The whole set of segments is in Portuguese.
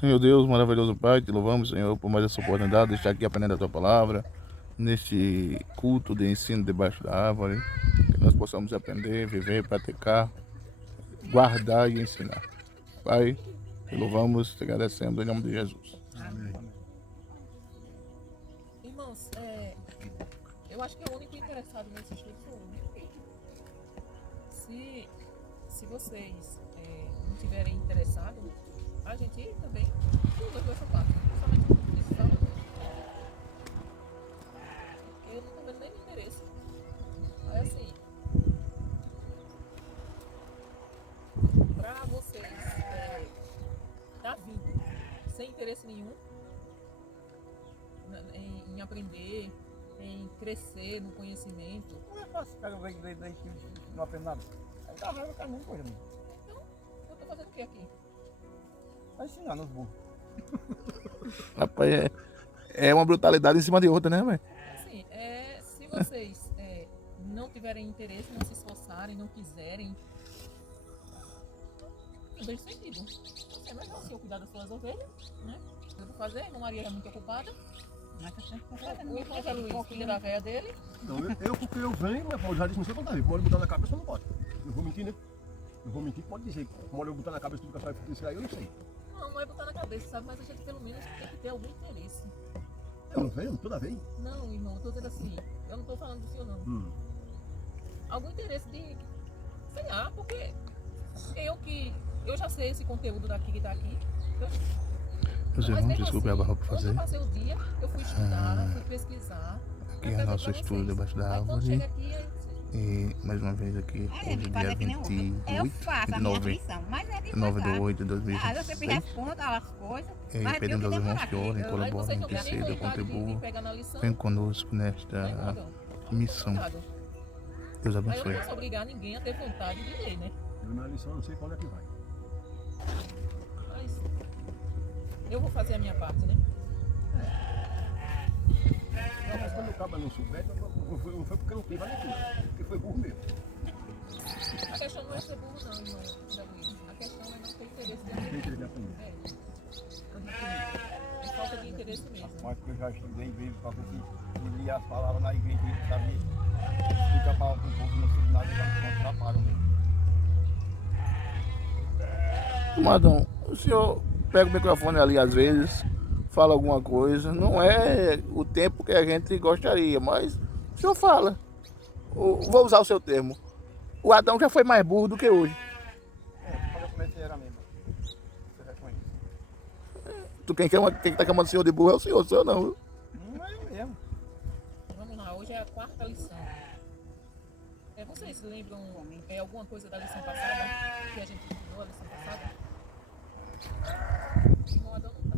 Senhor Deus, maravilhoso Pai, te louvamos, Senhor, por mais essa oportunidade de estar aqui aprendendo a Tua Palavra, neste culto de ensino debaixo da árvore, que nós possamos aprender, viver, praticar, guardar e ensinar. Pai, te louvamos, te agradecemos em nome de Jesus. Amém. Irmãos, eu acho que é o único interessado nesse estudo sou eu, né? Se vocês não estiverem interessados, a gente também pula essa parte, principalmente nesse sábado. Porque eu não estou vendo nem interesse. Aí assim, para vocês tá vindo sem interesse nenhum em aprender, em crescer no conhecimento. Não é fácil pegar o inglês daí que não aprende nada. Aí dá raiva, cara, muita coisa, mano. Então, eu tô fazendo o que aqui? Vai ensinar nos burros. Rapaz, é uma brutalidade em cima de outra, né, velho? Assim, se vocês não tiverem interesse, não se esforçarem, não quiserem, não tem sentido. É melhor assim, eu cuidar das suas ovelhas, né? Eu vou fazer, a irmã Maria é muito ocupada. O irmão Zé Luiz cuida da véia dele. Não, eu porque eu venho, mas eu já disse, não sei quantas vezes, pode botar na cabeça ou não pode. Não vou mentir, né? Não vou mentir, pode dizer. Como eu botar na cabeça tudo que a senhora aí, eu não sei. Não é botar na cabeça, sabe? Mas a gente pelo menos tem que ter algum interesse. Eu não venho toda vez. Não, irmão, eu tô dizendo assim, eu não tô falando do senhor não. Algum interesse de, sei lá, porque eu já sei esse conteúdo daqui que tá aqui. Meus irmãos, desculpe a barra por fazer. Eu passei o dia, eu fui estudar, fui pesquisar. Aqui é nosso estudo debaixo da árvore. E mais uma vez aqui, hoje dia 28 de novembro de 2016. E pedimos aos irmãos que orem, colaborem, intercedam, contribuam. Venham conosco nesta missão. Deus abençoe. Eu não posso obrigar ninguém a ter vontade de ler, né? Eu na lição não sei quando é que vai. Mas eu vou fazer a minha parte, né? Não, mas quando o cabo não souber, não foi porque não teve a leitura, porque foi burro mesmo. A questão não é ser burro não, irmão Zé Luiz. A questão é não ter interesse de Tem que ele aprender. É falta de interesse mesmo. Mas que eu já estudei mesmo para ver se eu lia as palavras na igreja e sabia explicar para o povo não sabe nada, já atrapalham mesmo. Madão, o senhor pega o microfone ali às vezes, fala alguma coisa, não é o tempo que a gente gostaria, mas o senhor fala. Vou usar o seu termo. O Adão já foi mais burro do que hoje. Quando eu comecei era mesmo. Você reconhece. Quem tá chamando o senhor de burro é o senhor não, viu? Não é eu mesmo. Vamos lá, hoje é a quarta lição. Vocês lembram alguma coisa da lição passada? Que a gente estudou a lição passada? Não, Adão não tá.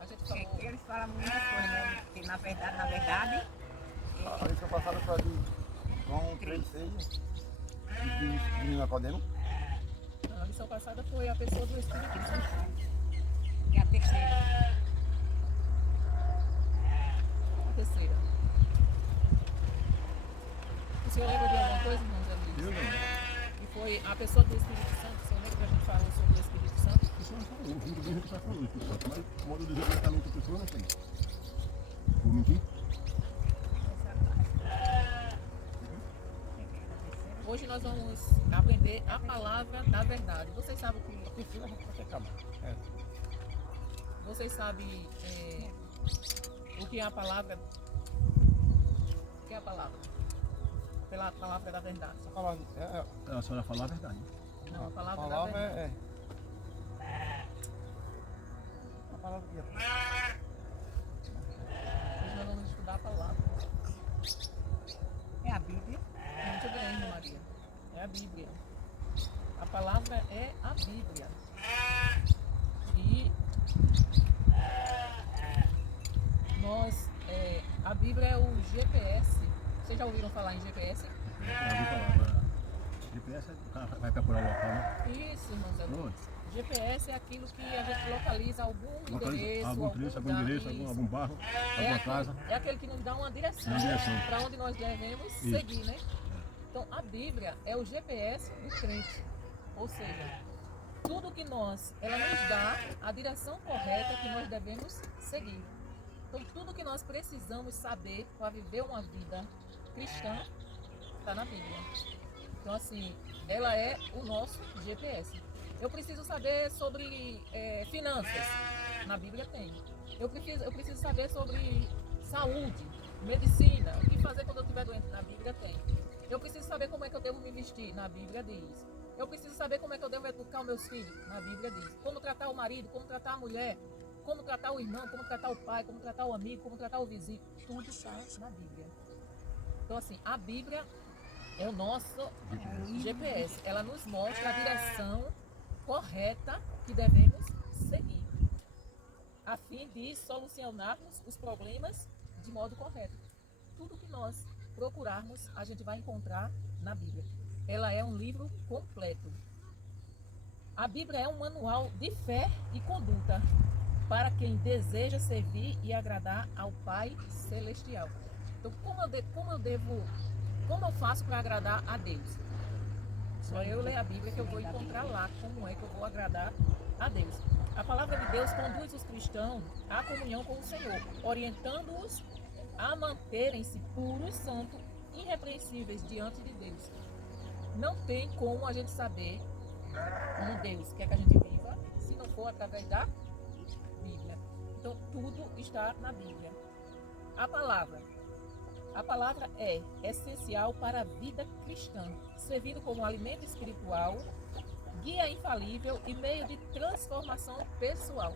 A gente falou... Eles falam muitas coisas, né? Que na verdade... A lição passada foi de João 3,6 e de Nicodemo. A lição passada foi a pessoa do Espírito Santo. E a terceira. A terceira. O senhor lembra de alguma coisa, irmão Zé Luiz? Eu não. E foi a pessoa do Espírito Santo. O senhor lembra que a gente falou sobre o Espírito Santo? Isso não falou, o vídeo dele já falou isso, mas o modo de dizer exatamente o que foi, não sei. Vou mentir? Hoje nós vamos aprender a palavra da verdade. Vocês sabem o que... Precisa a gente vai acabar. Vocês sabem o que é a palavra? O que é a palavra? Pela palavra da verdade. Essa palavra A senhora falou a verdade. Não, a a palavra da palavra verdade. a palavra que é. Hoje nós vamos estudar a palavra. É a Bíblia. Muito bem, irmã Maria. É a Bíblia. A palavra é a Bíblia. E a Bíblia é o GPS. Vocês já ouviram falar em GPS? GPS, o cara vai procurar o local, né? Isso, irmão Zé Luiz. Pronto. GPS é aquilo que a gente localiza algum endereço, Algum endereço, algum bairro, alguma casa. É aquele que nos dá uma direção, para onde nós devemos seguir, né? Então, a Bíblia é o GPS do crente. Ou seja, tudo que ela nos dá a direção correta que nós devemos seguir. Então, tudo que nós precisamos saber para viver uma vida cristã está na Bíblia. Então, assim, ela é o nosso GPS. Eu preciso saber sobre finanças. Na Bíblia tem. Eu preciso saber sobre saúde, medicina, o que fazer quando eu estiver doente. Na Bíblia tem. Eu preciso saber como é que eu devo me vestir. Na Bíblia diz. Eu preciso saber como é que eu devo educar os meus filhos. Na Bíblia diz. Como tratar o marido, como tratar a mulher, como tratar o irmão, como tratar o pai, como tratar o amigo, como tratar o vizinho. Tudo está na Bíblia. Então, assim, a Bíblia é o nosso GPS. Ela nos mostra a direção correta que devemos seguir, a fim de solucionarmos os problemas de modo correto. Tudo que nós procurarmos, a gente vai encontrar na Bíblia. Ela é um livro completo. A Bíblia é um manual de fé e conduta para quem deseja servir e agradar ao Pai Celestial. Então, como eu faço para agradar a Deus? Só eu ler a Bíblia que eu vou encontrar lá como é que eu vou agradar a Deus. A palavra de Deus conduz os cristãos à comunhão com o Senhor, orientando-os a manterem-se puros, santos, irrepreensíveis diante de Deus. Não tem como a gente saber como Deus quer que a gente viva se não for através da Bíblia. Então, tudo está na Bíblia. A palavra é essencial para a vida cristã, servindo como alimento espiritual, guia infalível e meio de transformação pessoal.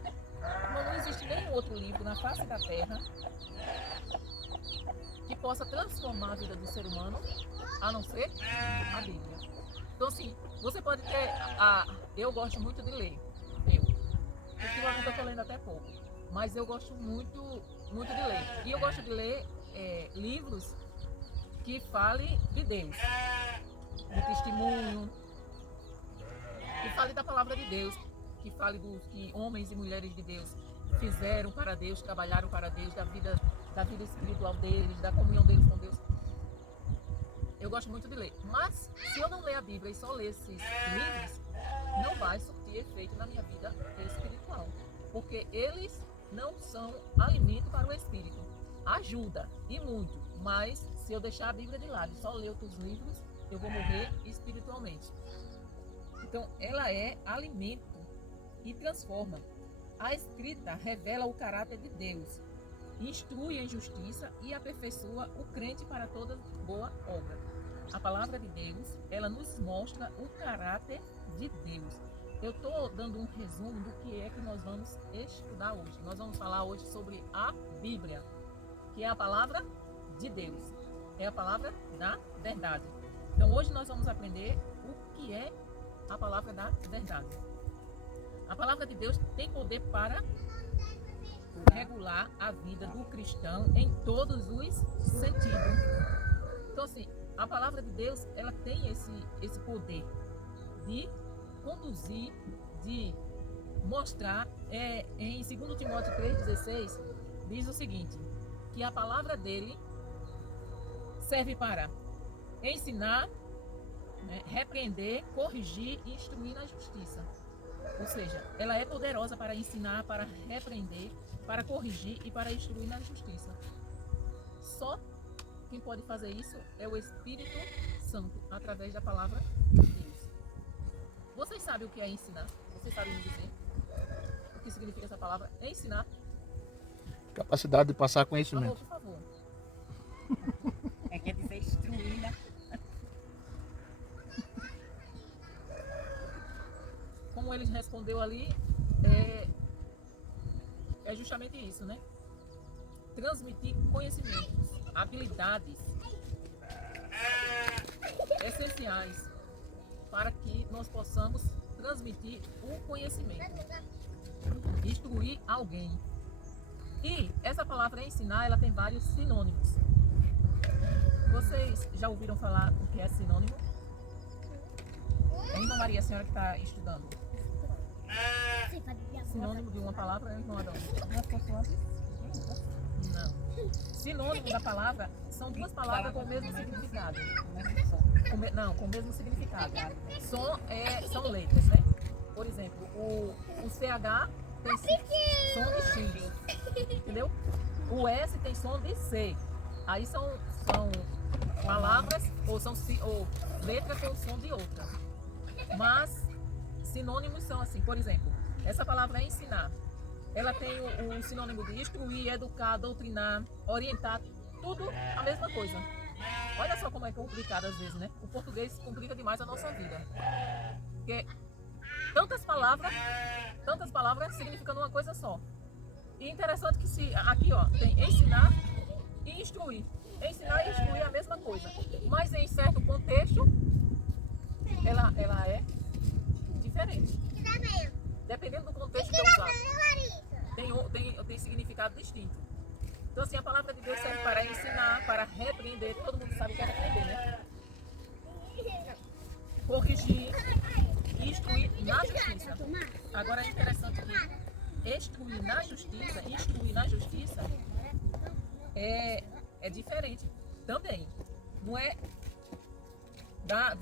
Não existe nenhum outro livro na face da Terra que possa transformar a vida do ser humano, a não ser a Bíblia. Então, assim, você pode ter... Eu gosto muito de ler. Ultimamente eu estou lendo até pouco. Mas eu gosto muito de ler. E eu gosto de ler livros que falem de Deus, de testemunho, que falem da palavra de Deus, que falem do que homens e mulheres de Deus fizeram para Deus, trabalharam para Deus, da vida espiritual deles, da comunhão deles com Deus. Eu gosto muito de ler. Mas se eu não ler a Bíblia e só ler esses livros, não vai surtir efeito na minha vida espiritual, porque eles não são alimento para o espírito. Ajuda, e muito, mas se eu deixar a Bíblia de lado e só ler outros livros, eu vou morrer espiritualmente. Então, ela é alimento e transforma. A escrita revela o caráter de Deus, instrui em justiça e aperfeiçoa o crente para toda boa obra. A palavra de Deus, ela nos mostra o caráter de Deus. Eu estou dando um resumo do que é que nós vamos estudar hoje. Nós vamos falar hoje sobre a Bíblia, que é a palavra de Deus, é a palavra da verdade. Então hoje nós vamos aprender o que é a palavra da verdade. A palavra de Deus tem poder para regular a vida do cristão em todos os sentidos. Então, assim, a palavra de Deus, ela tem esse poder de conduzir, de mostrar. Em 2 Timóteo 3,16 diz o seguinte, que a palavra dele serve para ensinar, repreender, corrigir e instruir na justiça. Ou seja, ela é poderosa para ensinar, para repreender, para corrigir e para instruir na justiça. Só quem pode fazer isso é o Espírito Santo, através da palavra de Deus. Vocês sabem o que é ensinar? Vocês sabem me dizer o que significa essa palavra? Ensinar. Capacidade de passar conhecimento. Por favor. Quer dizer instruir, né? Como ele respondeu ali, é justamente isso, né? Transmitir conhecimentos, habilidades essenciais para que nós possamos transmitir o conhecimento, instruir alguém. E essa palavra ensinar, ela tem vários sinônimos. Vocês já ouviram falar o que é sinônimo? É a irmã Maria, a senhora que está estudando. Sinônimo de uma palavra, irmã Adão? Não. Sinônimo da palavra são duas palavras com o mesmo significado. Com o mesmo significado. São letras, né? por exemplo, o CH tem som de X, entendeu? O S tem som de C. Aí são palavras ou letras com som de outra. Mas sinônimos são assim, por exemplo, essa palavra é ensinar. Ela tem o sinônimo de instruir, educar, doutrinar, orientar, tudo a mesma coisa. Olha só como é complicado às vezes, né? O português complica demais a nossa vida. Porque tantas palavras significando uma coisa só. E interessante que aqui ó, tem ensinar e instruir. Ensinar e instruir é a mesma coisa. Mas em certo contexto, ela é diferente. Dependendo do contexto que eu usar. Tem significado distinto. Então assim, a palavra de Deus serve para ensinar, para repreender. Todo mundo sabe o que é repreender, né? Corrigir e instruir na justiça. Agora é interessante que instruir na justiça é diferente também. Não é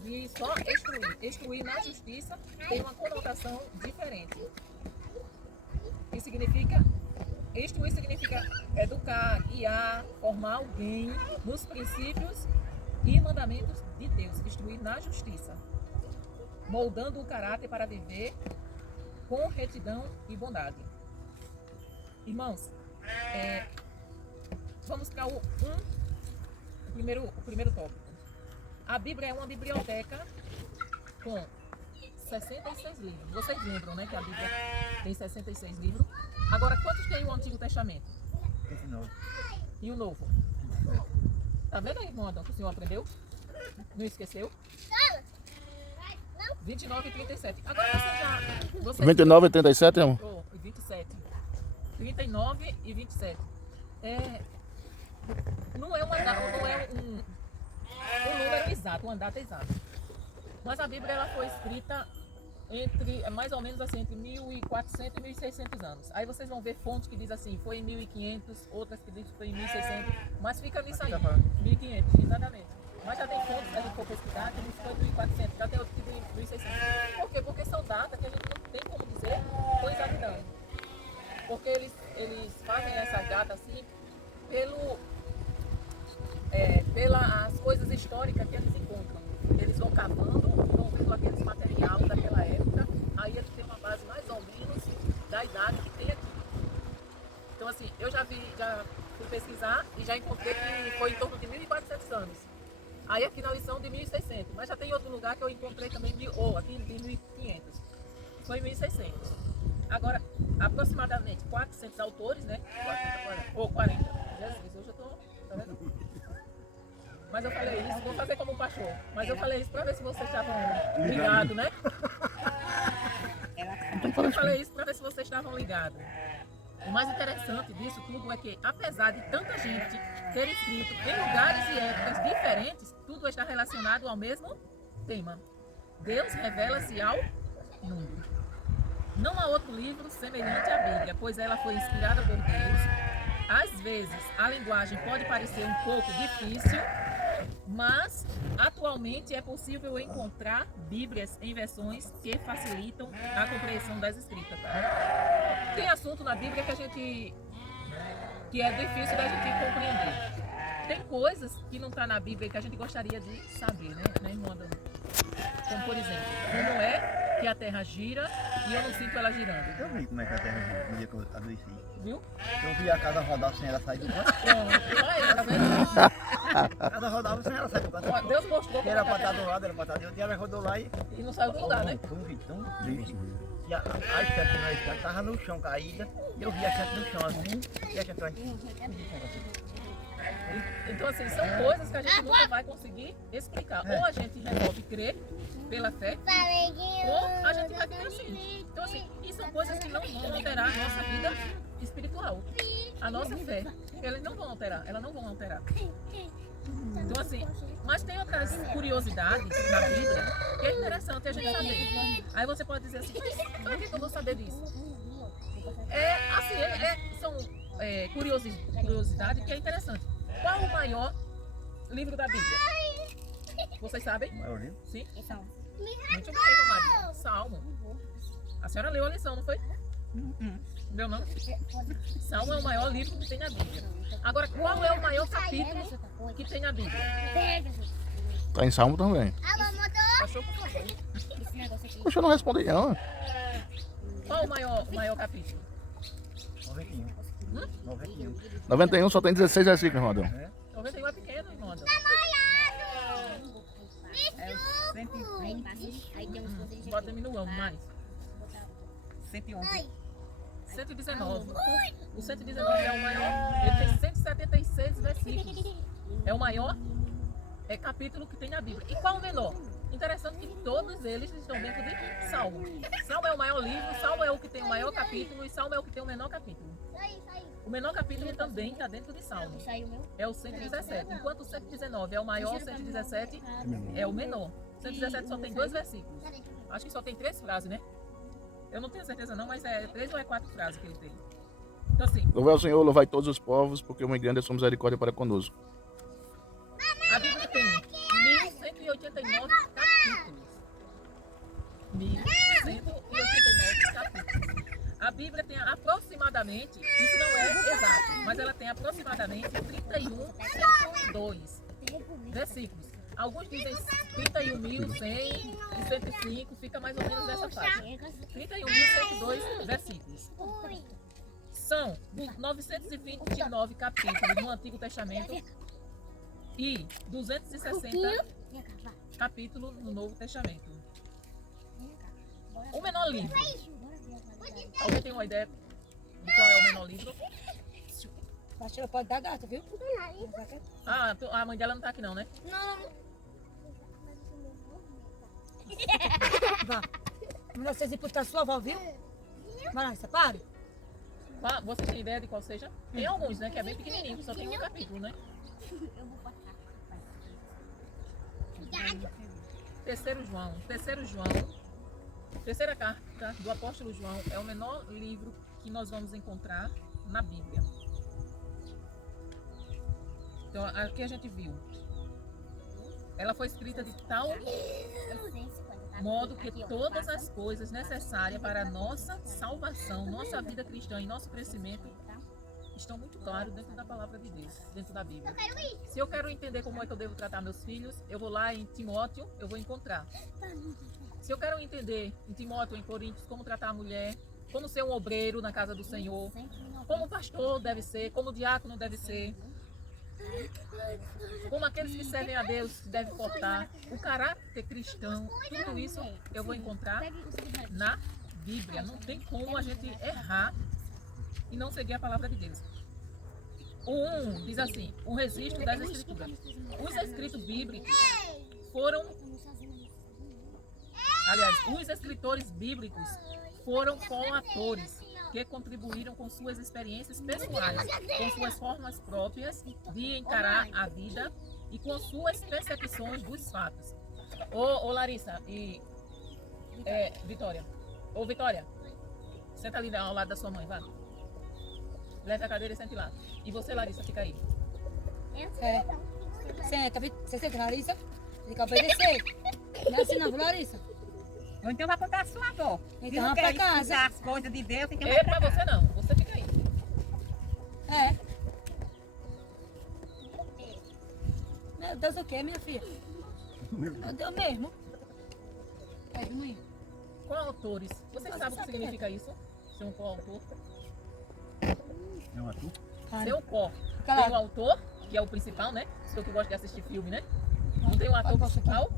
de só instruir. Instruir na justiça tem uma conotação diferente. Que significa, instruir significa educar, guiar, formar alguém nos princípios e mandamentos de Deus. Instruir na justiça. Moldando o caráter para viver com retidão e bondade. Irmãos, vamos para o primeiro tópico. A Bíblia é uma biblioteca com 66 livros. Vocês lembram, né, que a Bíblia tem 66 livros? Agora, quantos tem o Antigo Testamento? 19. E o Novo? Tá vendo aí, irmão Adão, que o senhor aprendeu? Não esqueceu? 29 e 37. Agora você 29 e 37, amor? Oh, 27. 39 e 27. Não é um número exato, uma data exata. Mas a Bíblia ela foi escrita mais ou menos assim, entre 1400 e 1600 anos. Aí vocês vão ver fontes que dizem assim, foi em 1500, outras que dizem que foi em 1600, mas fica nisso aí, 1500, exatamente. Mas já tem fontes, se a gente for pesquisar, que diz que foi em 1400, já tem outro que em 1600. Por quê? Porque são datas que a gente não tem como dizer com exatidão. Porque eles fazem essa data assim pelas coisas históricas que eles encontram. Eles vão cavando, vão vendo aqueles materiais daquela época, aí eles têm uma base mais ou menos da idade que tem aqui. Então assim, eu já fui pesquisar e já encontrei que foi em torno de 1400 anos. Aí aqui na lição de 1600, mas já tem outro lugar que eu encontrei também, aqui de 1500. Foi em 1600. Agora, aproximadamente 400 autores, né? 40. Jesus, hoje eu tô... Tá vendo? Mas eu falei isso, vou fazer como um pastor. Mas eu falei isso para ver se vocês estavam ligados, né? Eu falei isso para ver se vocês estavam ligados. O mais interessante disso tudo é que, apesar de tanta gente ter escrito em lugares e épocas diferentes, tudo está relacionado ao mesmo tema. Deus revela-se ao mundo. Não há outro livro semelhante à Bíblia, pois ela foi inspirada por Deus. Às vezes, a linguagem pode parecer um pouco difícil, mas atualmente é possível encontrar Bíblias em versões que facilitam a compreensão das escritas. Tem assunto na Bíblia que é difícil da gente compreender. Tem coisas que não está na Bíblia que a gente gostaria de saber, né, irmã Dani? Como, por exemplo, como é que a Terra gira e eu não sinto ela girando. Eu vi como é que a Terra gira no dia que eu adoeci. Viu? Eu vi a casa rodar sem ela sair do canto. Olha, tá vendo? A casa rodava sem ela sair do canto. Ó, Deus mostrou Era para estar do lado, era para estar de outro, e ela rodou lá e... E não saiu do lugar, né? Foi um vídeo tão triste. E a estante na estante estava no chão caída, e eu vi a estante no chão assim, e a estante lá. Então, assim, são coisas que a gente nunca vai conseguir explicar. Ou a gente resolve crer pela fé, ou a gente vai crer assim. Então, assim, e são coisas que não vão alterar a nossa vida espiritual. A nossa fé, elas não vão alterar, Então, assim, mas tem outras curiosidades na Bíblia que é interessante a gente saber. Aí você pode dizer assim, mas por que eu vou saber disso? São curiosidades que é interessante. Qual o maior livro da Bíblia? Vocês sabem? O maior livro? Sim? Então, Muito bem, Maria. Salmo. A senhora leu a lição, não foi? Leu não? Salmo é o maior livro que tem na Bíblia. Agora, qual é o maior capítulo que tem na Bíblia? Tá em Salmo também. Pastor, por favor. Poxa, eu não respondi não. Qual o maior capítulo? 91. 91. 91 só tem 16 versículos, Rodão. 91 é pequeno, irmão. É o 120, Bota diminuindo mais. 111. 119. O 119 é o maior. Ele tem 176 versículos. É o maior capítulo que tem na Bíblia. E qual o menor? Interessante que todos eles estão dentro de Salmo. Salmo é o maior livro, Salmo é o que tem o maior capítulo e Salmo é o que tem o menor capítulo. O menor capítulo também está dentro de Salmo. É o 117. Enquanto o 119 é o maior, o 117 é o menor. O 117 só tem 2 versículos. Acho que só tem 3 frases, né? Eu não tenho certeza não, mas é 3 ou é 4 frases que ele tem. Então assim, Louvai ao Senhor, louvai todos os povos, porque muito grande é a sua misericórdia para conosco. a Bíblia tem 1189 capítulos. 1189 capítulos. A Bíblia tem aproximadamente, isso não é exato, mas ela tem aproximadamente 31.102 versículos. Alguns dizem 31.100 e 105, fica mais ou menos nessa faixa. 31.102 versículos. São 929 capítulos no Antigo Testamento e 260 capítulos no Novo Testamento. O menor livro. Alguém tem uma ideia de qual é o menor livro? Pastora, pode dar gato, viu? Ah, a mãe dela não tá aqui não, né? Vá. Melhor vocês ir puxar sua avó, viu? Vai lá, separe. Ah, você tem ideia de qual seja? Tem alguns, né? Que é bem pequenininho, só tem um capítulo, né? Terceiro João. Terceira carta do apóstolo João é o menor livro que nós vamos encontrar na Bíblia. Então, aqui a gente viu. Ela foi escrita de tal modo que todas as coisas necessárias para a nossa salvação, nossa vida cristã e nosso crescimento estão muito claros dentro da palavra de Deus, dentro da Bíblia. Se eu quero entender como é que eu devo tratar meus filhos, eu vou lá em Timóteo, eu vou encontrar. Se eu quero entender em Timóteo, em Coríntios, como tratar a mulher, como ser um obreiro na casa do Senhor, como o pastor deve ser, como o diácono deve ser, como aqueles que servem a Deus devem portar, o caráter cristão, tudo isso eu vou encontrar na Bíblia. Não tem como a gente errar e não seguir a palavra de Deus. O 1 diz assim, o registro das escrituras. Os escritos bíblicos foram, aliás, os escritores bíblicos foram coatores que contribuíram com suas experiências pessoais, com suas formas próprias de encarar a vida e com suas percepções dos fatos. Ô Larissa e Vitória. Ô Vitória, senta ali ao lado da sua mãe, vai. Leva a cadeira e sente lá. E você, Larissa, fica aí. Senta, você senta, Larissa? Tem que obedecer. Não é assim não, Larissa? Ou então vai contar a sua avó. Então Se não vamos quer pra casa. estudar as coisas de Deus, tem que É pra você não, você fica aí. Meu Deus, o que, minha filha? Meu Deus mesmo. Mãe. Coautores. Vocês sabem o que significa isso? Ser um coautor? É um ator? Ser um có. Claro. Tem o autor, que é o principal, né? Se eu que gosto de assistir filme, né? Não tem o ator principal,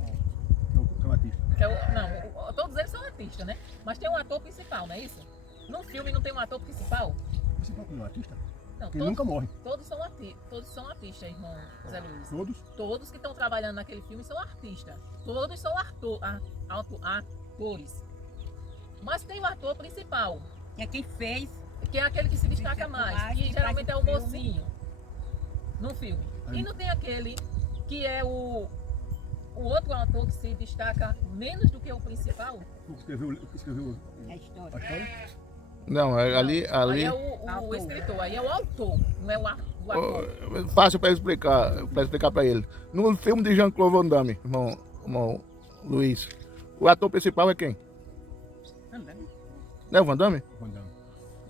É um artista. que é todos eles são artistas, né? Mas tem um ator principal, não é isso? Num filme não tem um ator principal? Você pode um artista? Não, Ele nunca morre. todos são artistas, irmão Zé Luiz. Todos? Todos que estão trabalhando naquele filme são artistas. Todos são atores. Mas tem o ator principal, Que é quem fez. que é aquele que se destaca mais, que geralmente é o mocinho no filme. E não tem aquele que é o outro ator que se destaca menos do que o principal? O que escreveu A a história. história? Não, ali Aí é o escritor, aí é o autor, não é o ator. fácil para explicar para ele. No filme de Jean-Claude Van Damme, irmão Luiz, o ator principal é quem? Não é o Van Damme? Van Damme.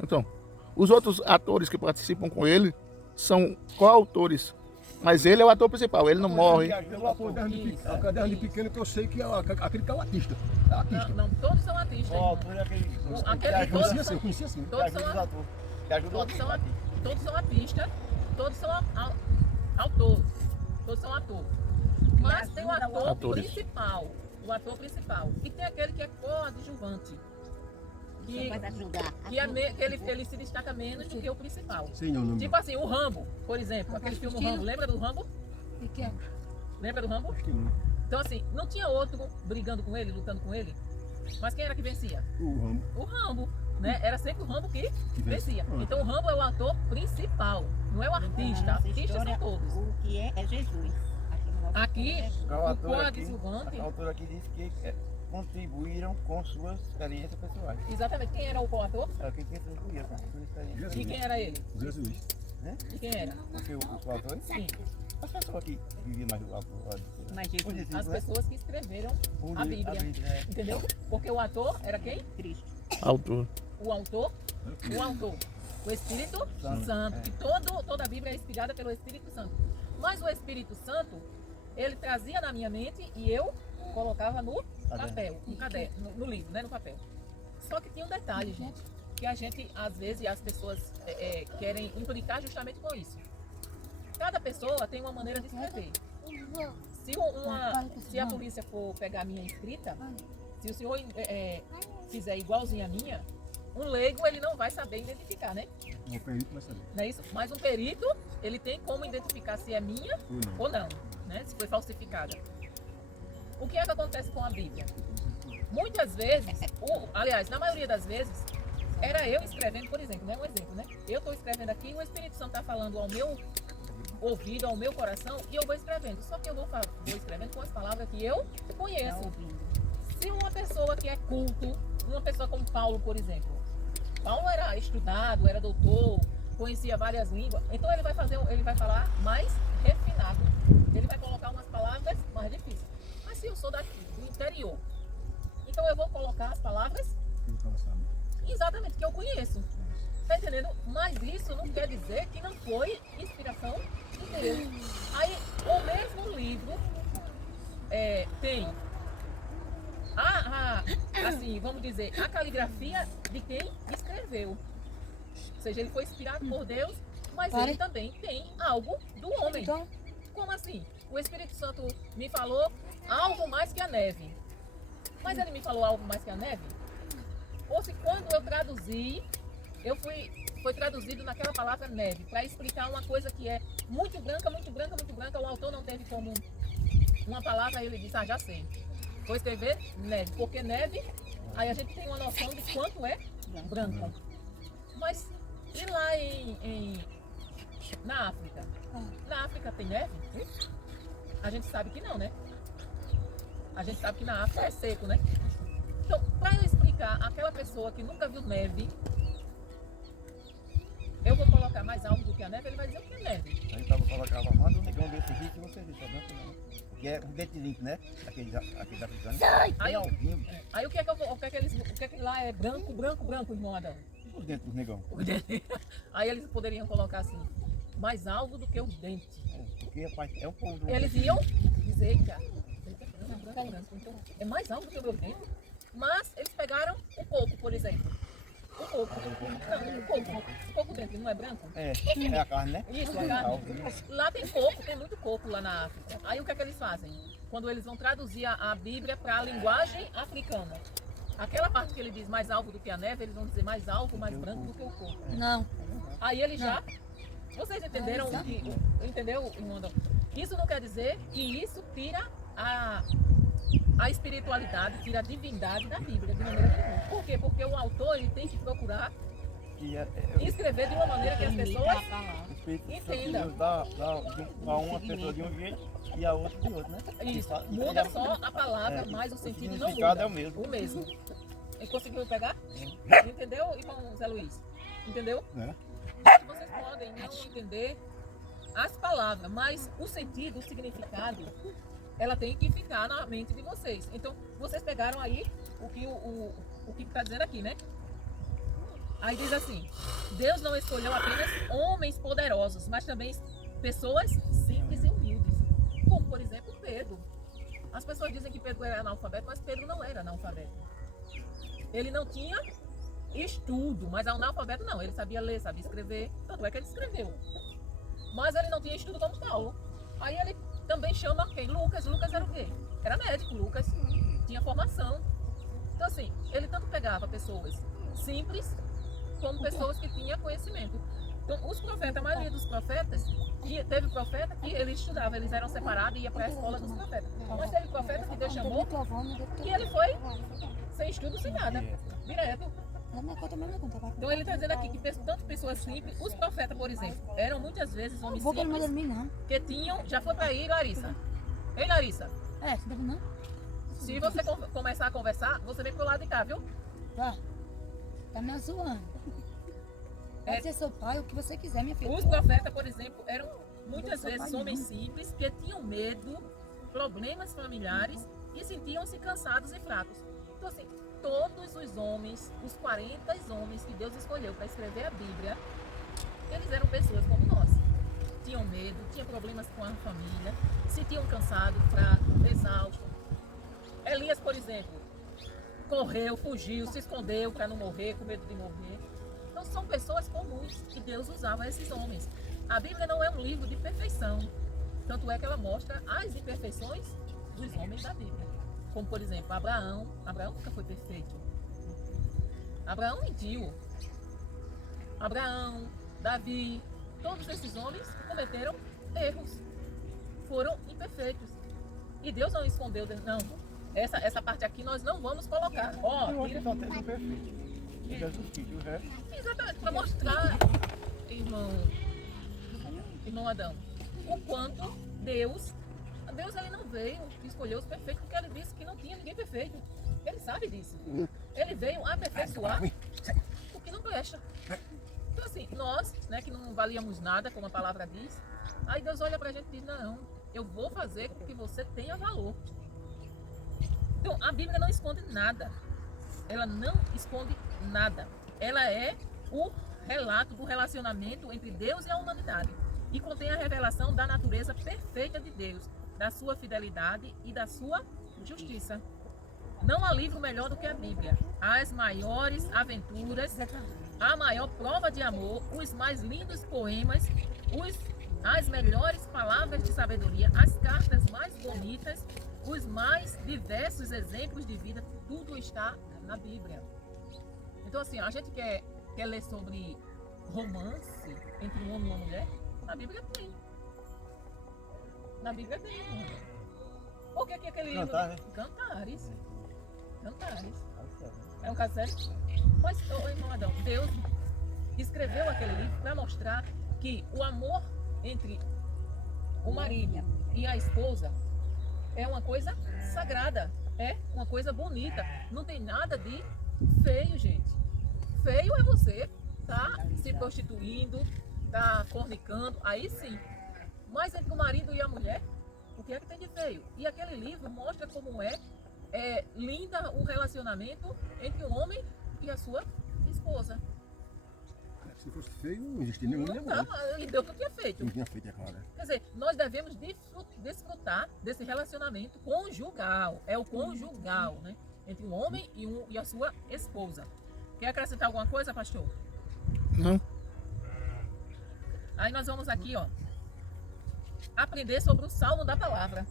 Então, os outros atores que participam com ele são coautores. Mas ele é o ator principal, ele não morre. Eu apoio desde pequeno que eu sei que aquele que é o artista. É artista. Não, todos são artistas. O autor é aquele Aquele que todos ajuda, são- Eu conhecia assim. que todos ajuda os são- atores. Que ajuda Todos são, o artista. todos são artistas, todos são autores, todos são atores. Mas tem o ator Atores. principal, o ator principal. E tem aquele que é coadjuvante, que, Vai ajudar. que ele se destaca menos do que o principal. Sei não, não. Tipo assim, o Rambo, por exemplo, aquele filme Rambo, lembra do Rambo? O que é? Lembra do Rambo? Acho que não. Então assim, não tinha outro brigando com ele, lutando com ele, mas quem era que vencia? O Rambo. O Rambo, né? Era sempre o Rambo que vencia. Pronto. Então o Rambo é o ator principal, não é o artista. Nossa Artistas são história, todos. O que é Jesus. Aqui, O o autor aqui, coadjuvante, a autora aqui disse que contribuíram com suas experiências pessoais. exatamente, quem era o coautor? Ela que contribuía com suas experiências. E quem era ele? Jesus. E quem era? Porque os autores, Sim, as pessoas que viviam mais do lado. Mas Os Jesus discípulos, as né? pessoas que escreveram O a livro, Bíblia, né? entendeu? Porque o ator era quem? Cristo. Autor. O autor, o Espírito Santo. E toda a Bíblia é inspirada pelo Espírito Santo. Mas o Espírito Santo, ele trazia na minha mente e eu colocava no papel, no caderno, no livro, né, no papel. Só que tinha um detalhe, gente, que a gente, às vezes, as pessoas querem implicar justamente com isso. Cada pessoa tem uma maneira de escrever. Se a polícia for pegar a minha escrita, se o senhor fizer igualzinho a minha, um leigo ele não vai saber identificar, né? O perito vai saber. Não é isso? Mas um perito, ele tem como identificar se é minha ou não, né? Se foi falsificada. O que é que acontece com a Bíblia? Muitas vezes, aliás, na maioria das vezes, era eu escrevendo, por exemplo, né? Um exemplo, né? Eu estou escrevendo aqui e o Espírito Santo está falando ao meu ouvido, ao meu coração, e eu vou escrevendo. Só que eu vou escrevendo com as palavras que eu conheço. Se uma pessoa que é culto, uma pessoa como Paulo, por exemplo, Paulo era estudado, era doutor, conhecia várias línguas, então ele vai falar mais refinado. Ele vai colocar umas palavras mais difíceis. Mas se eu sou daqui, do interior, então eu vou colocar as palavras O cara sabe. exatamente que eu conheço. Tá entendendo? Mas isso não quer dizer que não foi inspiração de Deus. Aí, o mesmo livro tem assim, vamos dizer, a caligrafia de quem escreveu. Ou seja, ele foi inspirado por Deus, mas ele também tem algo do homem. Então, Como assim? O Espírito Santo me falou algo mais que a neve. Mas ele me falou algo mais que a neve? Ou se quando eu traduzi, foi traduzido naquela palavra neve, para explicar uma coisa que é muito branca, muito branca, muito branca, o autor não teve como uma palavra, ele disse, já sei. Vou escrever neve, porque neve, aí a gente tem uma noção de quanto é branco. Mas e lá na África? Na África tem neve? A gente sabe que não, né? A gente sabe que na África é seco, né? Então, para eu explicar aquela pessoa que nunca viu neve, eu vou colocar mais alto do que a neve, ele vai dizer o que é neve. A gente tava colocando, manda um negão desse aqui que você vê, tá vendo? Que é um dente né? Aqueles africanos. Aí, Tem alvinho, aí o que é que lá é branco, branco, branco, irmão Adão? os dentes dos negão. Aí eles poderiam colocar assim, mais alto do que os dentes. Porque, rapaz, é o povo do Eles iam dizer, eita, branco, então é mais alto do que o meu dente. Mas eles pegaram o coco, por exemplo. O coco. Não, o coco. O coco dentro não é branco? É a carne, né? Isso, a carne. Lá tem coco, tem muito coco lá na África. Aí o que é que eles fazem? Quando eles vão traduzir a Bíblia para a linguagem africana. Aquela parte que ele diz mais alvo do que a neve, eles vão dizer mais alvo, mais branco do que o coco. não. Aí ele já... Vocês entenderam o que... Entendeu, irmão? Isso não quer dizer que isso tira a espiritualidade, tira a divindade da Bíblia, de maneira nenhuma. Por quê? Porque o autor ele tem que procurar escrever de uma maneira que as pessoas entendam. Dá uma pessoa de um jeito e a outra de outro, né? Isso, muda só a palavra, mas o sentido não significado muda. é o mesmo. O mesmo. E conseguiu pegar? Entendeu, irmão Zé Luiz? Entendeu? Vocês podem não entender as palavras, mas o sentido, o significado, ela tem que ficar na mente de vocês. Então, vocês pegaram aí o que está dizendo aqui, né? Aí diz assim, Deus não escolheu apenas homens poderosos, mas também pessoas simples e humildes. Como, por exemplo, Pedro. As pessoas dizem que Pedro era analfabeto, mas Pedro não era analfabeto. Ele não tinha estudo, mas analfabeto não. Ele sabia ler, sabia escrever, tanto é que ele escreveu. Mas ele não tinha estudo como Paulo. Aí ele também chama quem? Lucas. Lucas era o quê? Era médico, Lucas. Tinha formação. Então assim, ele tanto pegava pessoas simples, como pessoas que tinham conhecimento. Então, os profetas, a maioria dos profetas, teve profeta que ele estudava, eles eram separados e ia para a escola dos profetas. Mas teve profeta que Deus chamou que ele foi sem estudo, sem nada, direto. Então ele está dizendo aqui que tanto pessoas simples, os profetas, por exemplo, eram muitas vezes homens simples que tinham, já foi para aí, Larissa. Ei, Larissa, se você começar a conversar, você vem pro lado de cá, viu? Tá me zoando. Pode ser seu pai, o que você quiser, minha filha. Os profetas, por exemplo, eram muitas vezes homens simples que tinham medo, problemas familiares e sentiam-se cansados e fracos. Então, assim, todos os homens, os 40 homens que Deus escolheu para escrever a Bíblia, eles eram pessoas como nós. Tinham medo, tinham problemas com a família, se sentiam cansados, fracos, exaustos. Elias, por exemplo, correu, fugiu, se escondeu para não morrer, com medo de morrer. Então são pessoas comuns que Deus usava esses homens. A Bíblia não é um livro de perfeição. Tanto é que ela mostra as imperfeições dos homens da Bíblia. Como, por exemplo, Abraão. Abraão nunca foi perfeito. Abraão mentiu. Abraão, Davi, todos esses homens cometeram erros. Foram imperfeitos. E Deus não escondeu, não. Essa parte aqui nós não vamos colocar. Ó, Eu acho que só teve o perfeito. Jesus Cristo, o resto. exatamente, para mostrar, irmão Adão, o quanto Deus ele não veio escolher os perfeitos, porque ele disse que não tinha ninguém perfeito. Ele sabe disso. Ele veio aperfeiçoar o que não presta. Então assim, nós, né, que não valíamos nada, como a palavra diz, aí Deus olha pra gente e diz, não, eu vou fazer com que você tenha valor. Então, a Bíblia não esconde nada. Ela não esconde nada. Ela é o relato do relacionamento entre Deus e a humanidade. E contém a revelação da natureza perfeita de Deus, da sua fidelidade e da sua justiça. Não há livro melhor do que a Bíblia. As maiores aventuras, a maior prova de amor, os mais lindos poemas, as melhores palavras de sabedoria, as cartas mais bonitas, os mais diversos exemplos de vida, tudo está na Bíblia. Então assim, a gente quer ler sobre romance entre um homem e uma mulher? Na Bíblia tem. Na Bíblia tem. Por que aquele livro? Cantar, né? Cantares. Cantares. É um caso sério? Mas, irmão Adão, Deus escreveu aquele livro para mostrar que o amor entre o marido e a esposa é uma coisa sagrada, é uma coisa bonita. Não tem nada de feio, gente. Feio é você tá se prostituindo, tá fornicando, aí sim. Mas entre o marido e a mulher, o que é que tem de feio? E aquele livro mostra como é linda o relacionamento entre o homem e a sua esposa. Se fosse feio, não existia nenhum Não, mulher. e Deus não tinha feito. Não tinha feito, é claro. Quer dizer, nós devemos desfrutar desse relacionamento conjugal. É o conjugal, né? Entre um homem e a sua esposa. Quer acrescentar alguma coisa, pastor? Não. Aí nós vamos aqui, ó, aprender sobre o Salmo da Palavra.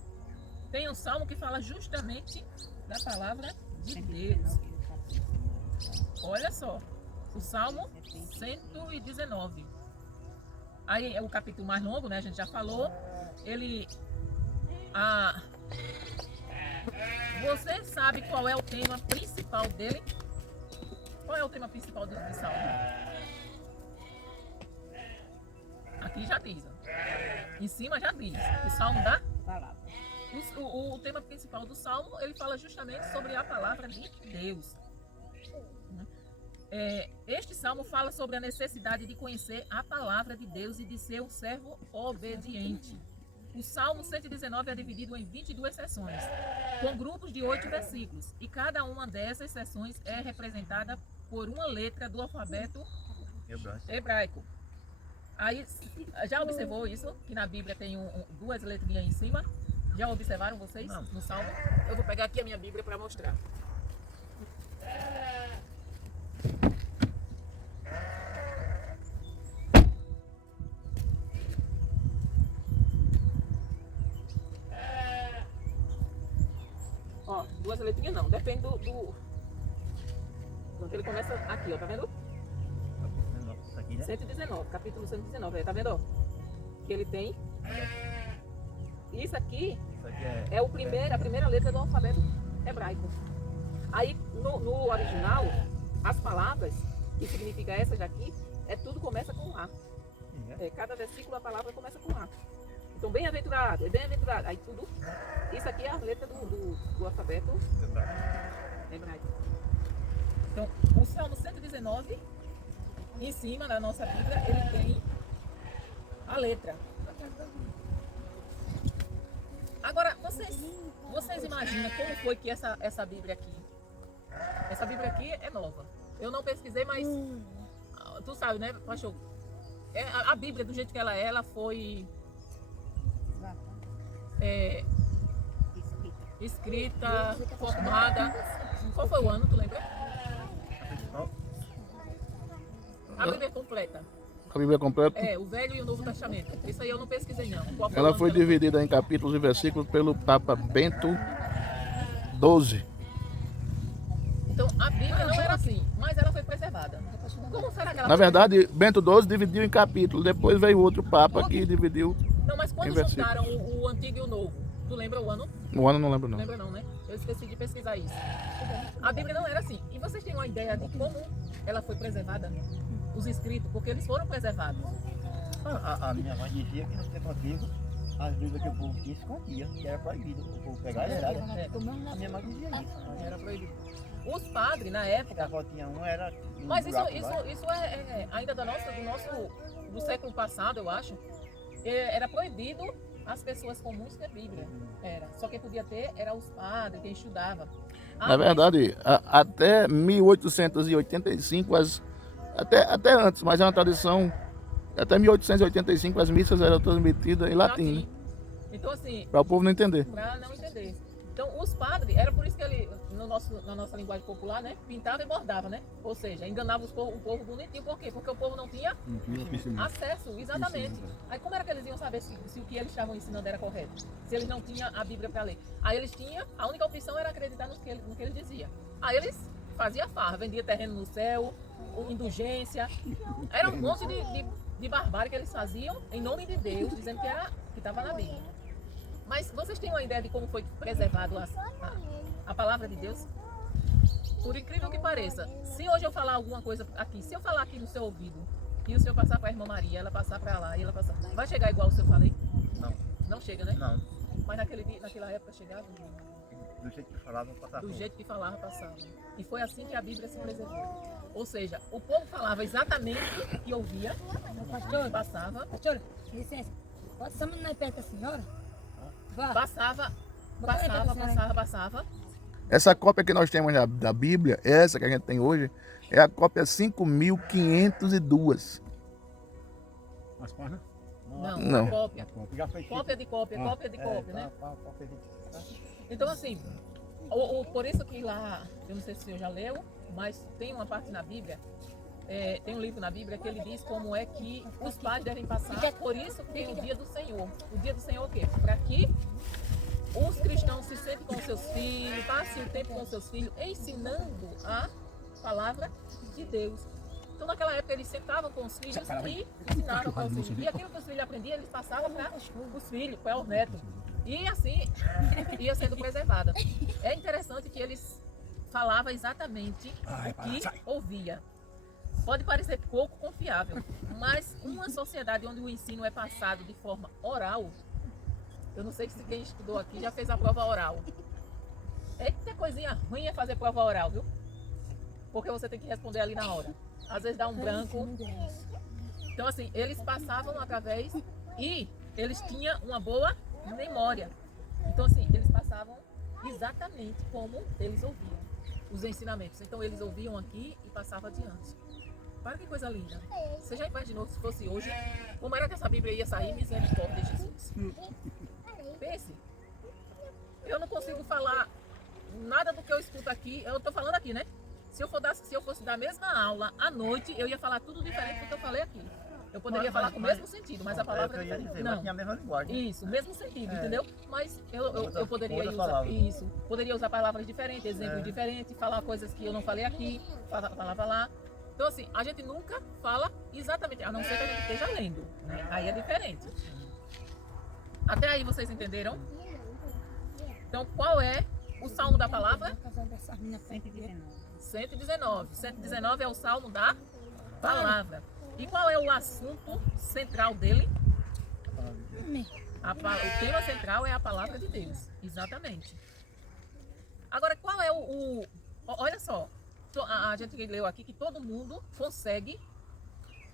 Tem um salmo que fala justamente da palavra de Deus. Olha só, o Salmo 119. Aí é o capítulo mais longo, né? A gente já falou. Você sabe qual é o tema principal dele? Qual é o tema principal desse salmo? Aqui já diz, ó. Em cima já diz. O salmo da palavra. O tema principal do salmo, ele fala justamente sobre a palavra de Deus. Este salmo fala sobre a necessidade de conhecer a palavra de Deus e de ser um servo obediente. O Salmo 119 é dividido em 22 seções, com grupos de 8 versículos, e cada uma dessas seções é representada por uma letra do alfabeto hebraico. Aí, já observou isso? Que na Bíblia tem duas letrinhas em cima? Já observaram vocês no Salmo? Eu vou pegar aqui a minha Bíblia para mostrar. Ó, duas letrinhas não, depende do... Quando ele começa aqui, ó, tá vendo? 119, capítulo 119, tá vendo? Ó? Que ele tem. Isso aqui é a primeira letra do alfabeto hebraico. Aí, no original, as palavras, que significa essas daqui, tudo começa com A. Cada versículo, a palavra começa com A. Então, bem-aventurado, bem-aventurado. Aí tudo, isso aqui é a letra do alfabeto hebraico. Então, o Salmo 119, em cima da nossa Bíblia, ele tem a letra. Agora, vocês imaginam como foi que essa Bíblia aqui? Essa Bíblia aqui é nova. Eu não pesquisei, mas tu sabe, né, pastor? A Bíblia, do jeito que ela foi escrita, formada. Qual foi o ano, tu lembra? A Bíblia completa. A Bíblia completa? O Velho e o Novo Testamento. Isso aí eu não pesquisei, não. Ela foi dividida em capítulos e versículos pelo Papa Bento XII. Então, a Bíblia não era assim, mas ela foi preservada. Como será que ela Na verdade, Bento XII dividiu em capítulos. Depois veio outro Papa que dividiu. Não, mas quando juntaram o Antigo e o Novo, tu lembra o ano? O ano não lembro, não. Lembra não, né? Eu esqueci de pesquisar isso. A Bíblia não era assim. E vocês têm uma ideia de como ela foi preservada? Os escritos, porque eles foram preservados. A minha mãe dizia que no tempo antigo, as Bíblias que o povo tinha escondia, que era proibido o povo pegar e olhar. A minha mãe dizia isso. Era proibido. Os padres, na época... A avó tinha um, era... Mas isso é ainda do século passado, eu acho. Era proibido as pessoas comuns ter Bíblia. Era. Só quem podia ter era os padres, quem estudava. Na verdade, até 1885, até antes, mas é uma tradição, até 1885 as missas eram transmitidas em latim. Né? Então, assim... Para o povo não entender. Para não entender. Então, os padres, era por isso que ele, na nossa linguagem popular, né, pintava e bordava, né? Ou seja, enganava o povo bonitinho. Por quê? Porque o povo não tinha acesso, exatamente. Aí como era que eles iam saber se o que eles estavam ensinando era correto? Se eles não tinham a Bíblia para ler. Aí eles tinham, a única opção era acreditar no que ele dizia. Aí eles faziam farra, vendia terreno no céu, indulgência. Era um monte de barbárie que eles faziam em nome de Deus, dizendo que estava na Bíblia. Mas vocês têm uma ideia de como foi preservado a palavra de Deus? Por incrível que pareça, se hoje eu falar alguma coisa aqui, se eu falar aqui no seu ouvido, e o senhor passar para a irmã Maria, ela passar para lá, e ela passar, vai chegar igual o senhor falei? Não. Não chega, né? Não. Mas naquela época chegava? Do jeito que falavam, passava. Do jeito que falava, passava. E foi assim que a Bíblia se preservou. Ou seja, o povo falava exatamente o que ouvia, passava. Pastor, licença, pode só mandar perto da senhora? Passava. Essa cópia que nós temos da Bíblia, essa que a gente tem hoje, é a cópia 5.502. As páginas? Não. Cópia. Já foi Cópia de cópia, né? Então, assim, por isso que lá, eu não sei se o senhor já leu, mas tem uma parte na Bíblia, tem um livro na Bíblia que ele diz como é que os pais devem passar, por isso que tem o dia do Senhor. O dia do Senhor é o quê? Para que os cristãos se sentem com seus filhos, passem o tempo com seus filhos, ensinando a palavra de Deus. Então, naquela época, eles sentavam com os filhos e ensinavam para os filhos. E aquilo que os filhos aprendiam, eles passavam para os filhos, para os netos. E assim, ia sendo preservada. É interessante que eles falavam exatamente o que ouvia. Pode parecer pouco confiável, mas uma sociedade onde o ensino é passado de forma oral, eu não sei se quem estudou aqui já fez a prova oral. Eita coisinha ruim é fazer prova oral, viu? Porque você tem que responder ali na hora. Às vezes dá um branco. Então assim, eles passavam através e eles tinham uma boa memória. Então assim, eles passavam exatamente como eles ouviam. os ensinamentos. Então eles ouviam aqui e passavam adiante. Para que coisa linda. Você já imaginou se fosse hoje, como era que essa Bíblia ia sair? Misericórdia de Jesus. Pense. Eu não consigo falar nada do que eu escuto aqui. Eu estou falando aqui, né? Se eu fosse dar a mesma aula à noite, eu ia falar tudo diferente do que eu falei aqui. Eu poderia falar com o mesmo sentido, mas a palavra é diferente. Não. Tinha a mesma linguagem. Isso, mesmo sentido, entendeu? Mas eu poderia usar isso. Poderia usar palavras diferentes, exemplos diferentes, falar coisas que eu não falei aqui, falava lá. Então, assim, a gente nunca fala exatamente, a não ser que a gente esteja lendo, né? Aí é diferente. Até aí vocês entenderam? Então, qual é o salmo da palavra? 119. 119. 119 é o salmo da palavra. E qual é o assunto central dele? O tema central é a palavra de Deus. Exatamente. Agora, qual é olha só. A gente leu aqui que todo mundo consegue,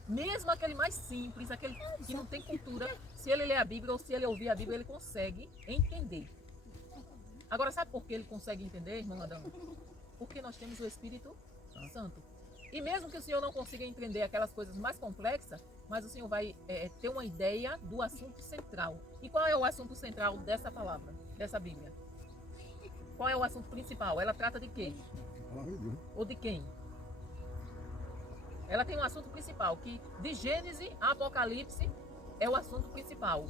mesmo aquele mais simples, aquele que não tem cultura, se ele ler a Bíblia ou se ele ouvir a Bíblia, ele consegue entender. Agora, sabe por que ele consegue entender, irmão Adão? Porque nós temos o Espírito Santo. E mesmo que o Senhor não consiga entender aquelas coisas mais complexas, mas o Senhor vai ter uma ideia do assunto central. E qual é o assunto central dessa palavra, dessa Bíblia? Qual é o assunto principal? Ela trata de quê? Ou de quem? Ela tem um assunto principal, que de Gênesis a Apocalipse é o assunto principal.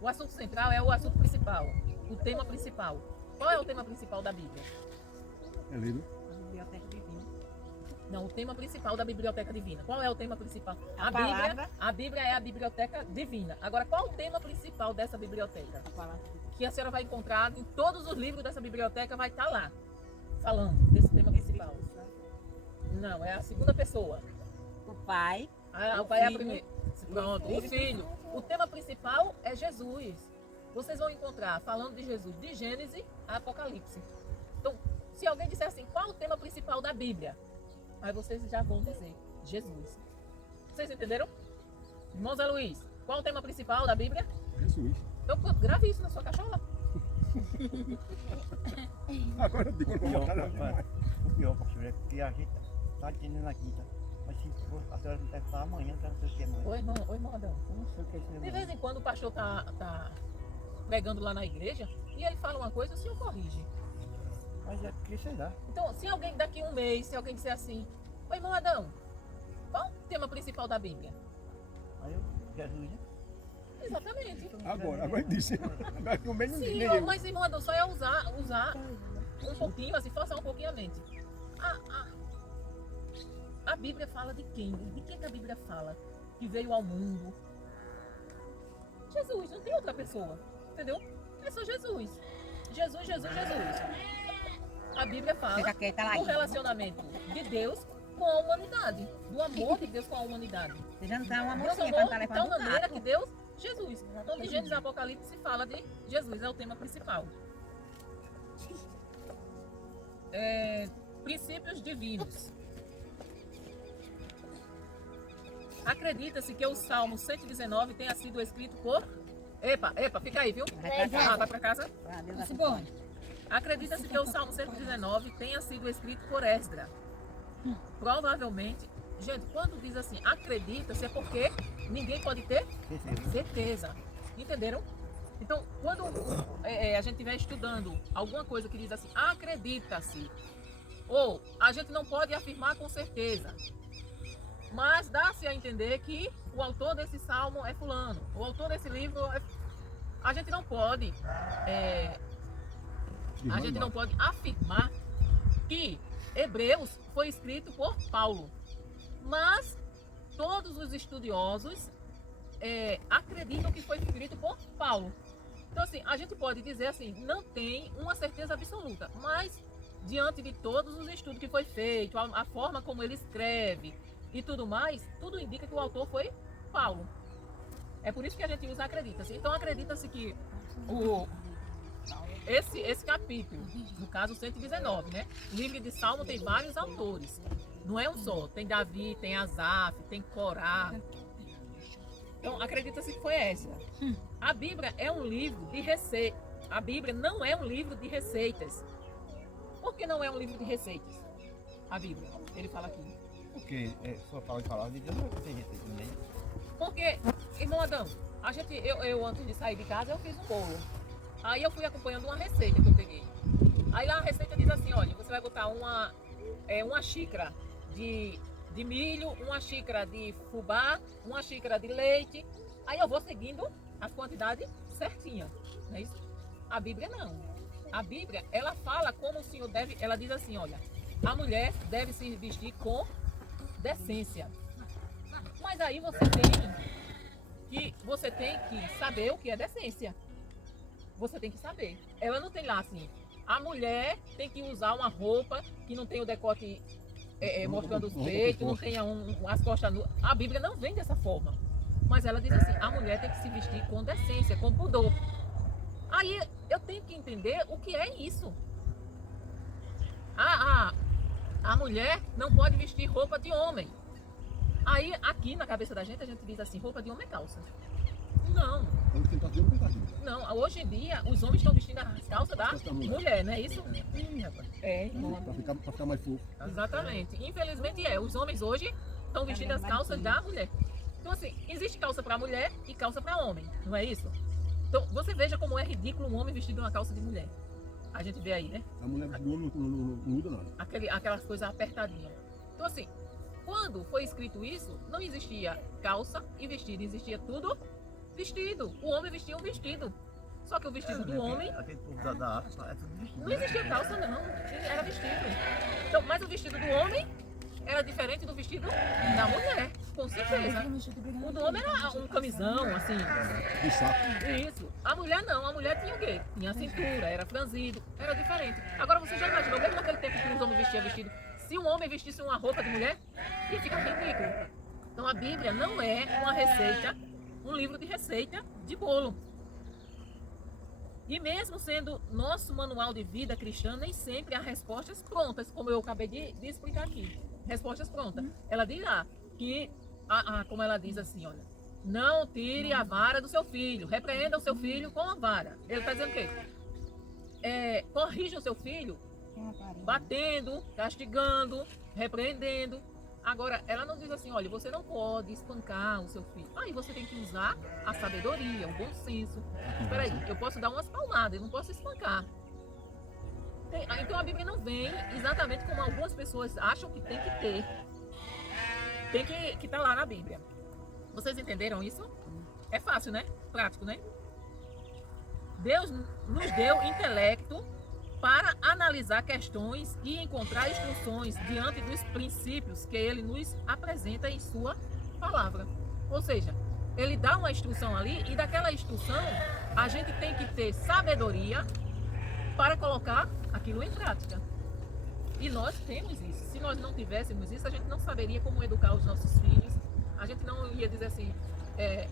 O assunto central é o assunto principal, o tema principal. Qual é o tema principal da Bíblia? É livro. A biblioteca divina. Não, o tema principal da Biblioteca Divina. Qual é o tema principal? Palavra. A Bíblia é a Biblioteca Divina. Agora, qual o tema principal dessa biblioteca? A palavra. Que a senhora vai encontrar em todos os livros dessa biblioteca, vai estar lá, falando desse tema principal. Não, é a segunda pessoa. O pai. O pai é a primeira. Pronto, o filho. O tema principal é Jesus. Vocês vão encontrar falando de Jesus de Gênesis a Apocalipse. Então, se alguém disser assim, qual o tema principal da Bíblia? Aí vocês já vão dizer, Jesus. Vocês entenderam? Irmão Zé Luiz, qual o tema principal da Bíblia? Jesus. Então grave isso na sua cachola. Agora eu digo, O pior, pastor, é que a gente está entendendo na quinta. Mas se for, a senhora não deve falar amanhã, que eu não sei o que é mais. Oi, irmão Adão. Eu não sei o que é esse De negócio. vez em quando o pastor tá pregando lá na igreja e ele fala uma coisa, o senhor corrige. Mas é porque, sei lá. Então, se alguém daqui um mês, se alguém disser assim, oi, irmão Adão, qual o tema principal da Bíblia? Aí eu, Jesus, né? Exatamente. agora ele disse. Daqui um mês Sim, nem eu. mas irmão Adão, só é usar um pouquinho, assim, forçar um pouquinho a mente. A Bíblia fala de quem? De quem que a Bíblia fala? Que veio ao mundo? Jesus, não tem outra pessoa, entendeu? É só Jesus. Jesus. A Bíblia fala Fica quieta lá. do relacionamento de Deus com a humanidade, do amor de Deus com a humanidade. Você já não tá uma Deus mocinha pra amou não de estar tal levando maneira gato. que Deus, Jesus. Então, de Gênesis a Apocalipse se fala de Jesus, é o tema principal. Princípios divinos. Acredita-se que o Salmo 119 tenha sido escrito por... Epa, fica aí, viu? Vai pra casa. Vai pra casa. Ah, Deus vai Isso bom. Acredita-se que o Salmo 119 tenha sido escrito por Esdras. Provavelmente, gente, quando diz assim, acredita-se, é porque ninguém pode ter certeza. Entenderam? Então, quando a gente estiver estudando alguma coisa que diz assim, acredita-se, ou a gente não pode afirmar com certeza, mas dá-se a entender que o autor desse salmo é fulano, o autor desse livro é... A gente não pode afirmar que Hebreus foi escrito por Paulo, mas todos os estudiosos acreditam que foi escrito por Paulo. Então, assim, a gente pode dizer assim, não tem uma certeza absoluta, mas diante de todos os estudos que foi feito, a forma como ele escreve e tudo mais, tudo indica que o autor foi Paulo. É por isso que a gente usa acredita-se. Então, acredita-se que esse capítulo, no caso 119, né? O livro de Salmo tem vários autores. Não é um só. Tem Davi, tem Asaf, tem Corá. Então, acredita-se que foi Esdras. A Bíblia é um livro de receitas. A Bíblia não é um livro de receitas. Por que não é um livro de receitas? A Bíblia, ele fala aqui. Porque sua palavra de palavra de Deus não tem receita nem. Porque, irmão Adão, eu antes de sair de casa, eu fiz um bolo. Aí eu fui acompanhando uma receita que eu peguei. Aí lá a receita diz assim, olha, você vai botar uma xícara de milho, uma xícara de fubá, uma xícara de leite. Aí eu vou seguindo as quantidades certinhas, não é isso? A Bíblia não. A Bíblia, ela fala como o Senhor deve, ela diz assim, olha, a mulher deve se vestir com decência. Mas aí você tem que saber o que é decência. Você tem que saber. Ela não tem lá assim, a mulher tem que usar uma roupa que não tem o decote mostrando os peitos, não tenha as costas nuas. A Bíblia não vem dessa forma. Mas ela diz assim, a mulher tem que se vestir com decência, com pudor. Aí eu tenho que entender o que é isso. A mulher não pode vestir roupa de homem. Aí aqui na cabeça da gente a gente diz assim, roupa de homem é calça. Não. Não, hoje em dia os homens estão vestindo as calças da mulher, não é isso? É, Pra ficar mais fofo. exatamente. Infelizmente os homens hoje estão vestindo as calças da mulher. Então assim, existe calça para mulher e calça para homem, não é isso? Então você veja como é ridículo um homem vestido uma calça de mulher. A gente vê aí, né? A mulher do homem não muda nada. Aquelas coisas apertadinhas. Então assim, quando foi escrito isso, não existia calça e vestido, existia tudo vestido. O homem vestia um vestido. Só que o vestido do homem... Aquele povo da África é tudo vestido. Não existia calça não, era vestido. Então, mas o vestido do homem era diferente do vestido da mulher, com certeza. O do homem era um camisão, assim. De saco. Isso. A mulher não, a mulher tinha o quê? Tinha a cintura, era franzido, era diferente. Agora você já imaginou, mesmo naquele tempo que os homens vestiam vestido, se um homem vestisse uma roupa de mulher, ia ficar ridículo. Então a Bíblia não é uma receita, um livro de receita de bolo. E mesmo sendo nosso manual de vida cristã, nem sempre há respostas prontas, como eu acabei de explicar aqui. Respostas prontas. Ela diz lá que, como ela diz assim, olha, não tire a vara do seu filho, repreenda o seu filho com a vara. Ele está dizendo o quê? Corrija o seu filho batendo, castigando, repreendendo. Agora, ela não diz assim, olha, você não pode espancar o seu filho. Aí você tem que usar a sabedoria, o bom senso. Espera aí, eu posso dar umas palmadas, eu não posso espancar. Então a Bíblia não vem exatamente como algumas pessoas acham que tem que ter. Tem que estar lá na Bíblia. Vocês entenderam isso? É fácil, né? Prático, né? Deus nos deu intelecto para analisar questões e encontrar instruções diante dos princípios que ele nos apresenta em sua palavra. Ou seja, ele dá uma instrução ali e daquela instrução a gente tem que ter sabedoria para colocar aquilo em prática. E nós temos isso. Se nós não tivéssemos isso, a gente não saberia como educar os nossos filhos. A gente não ia dizer assim,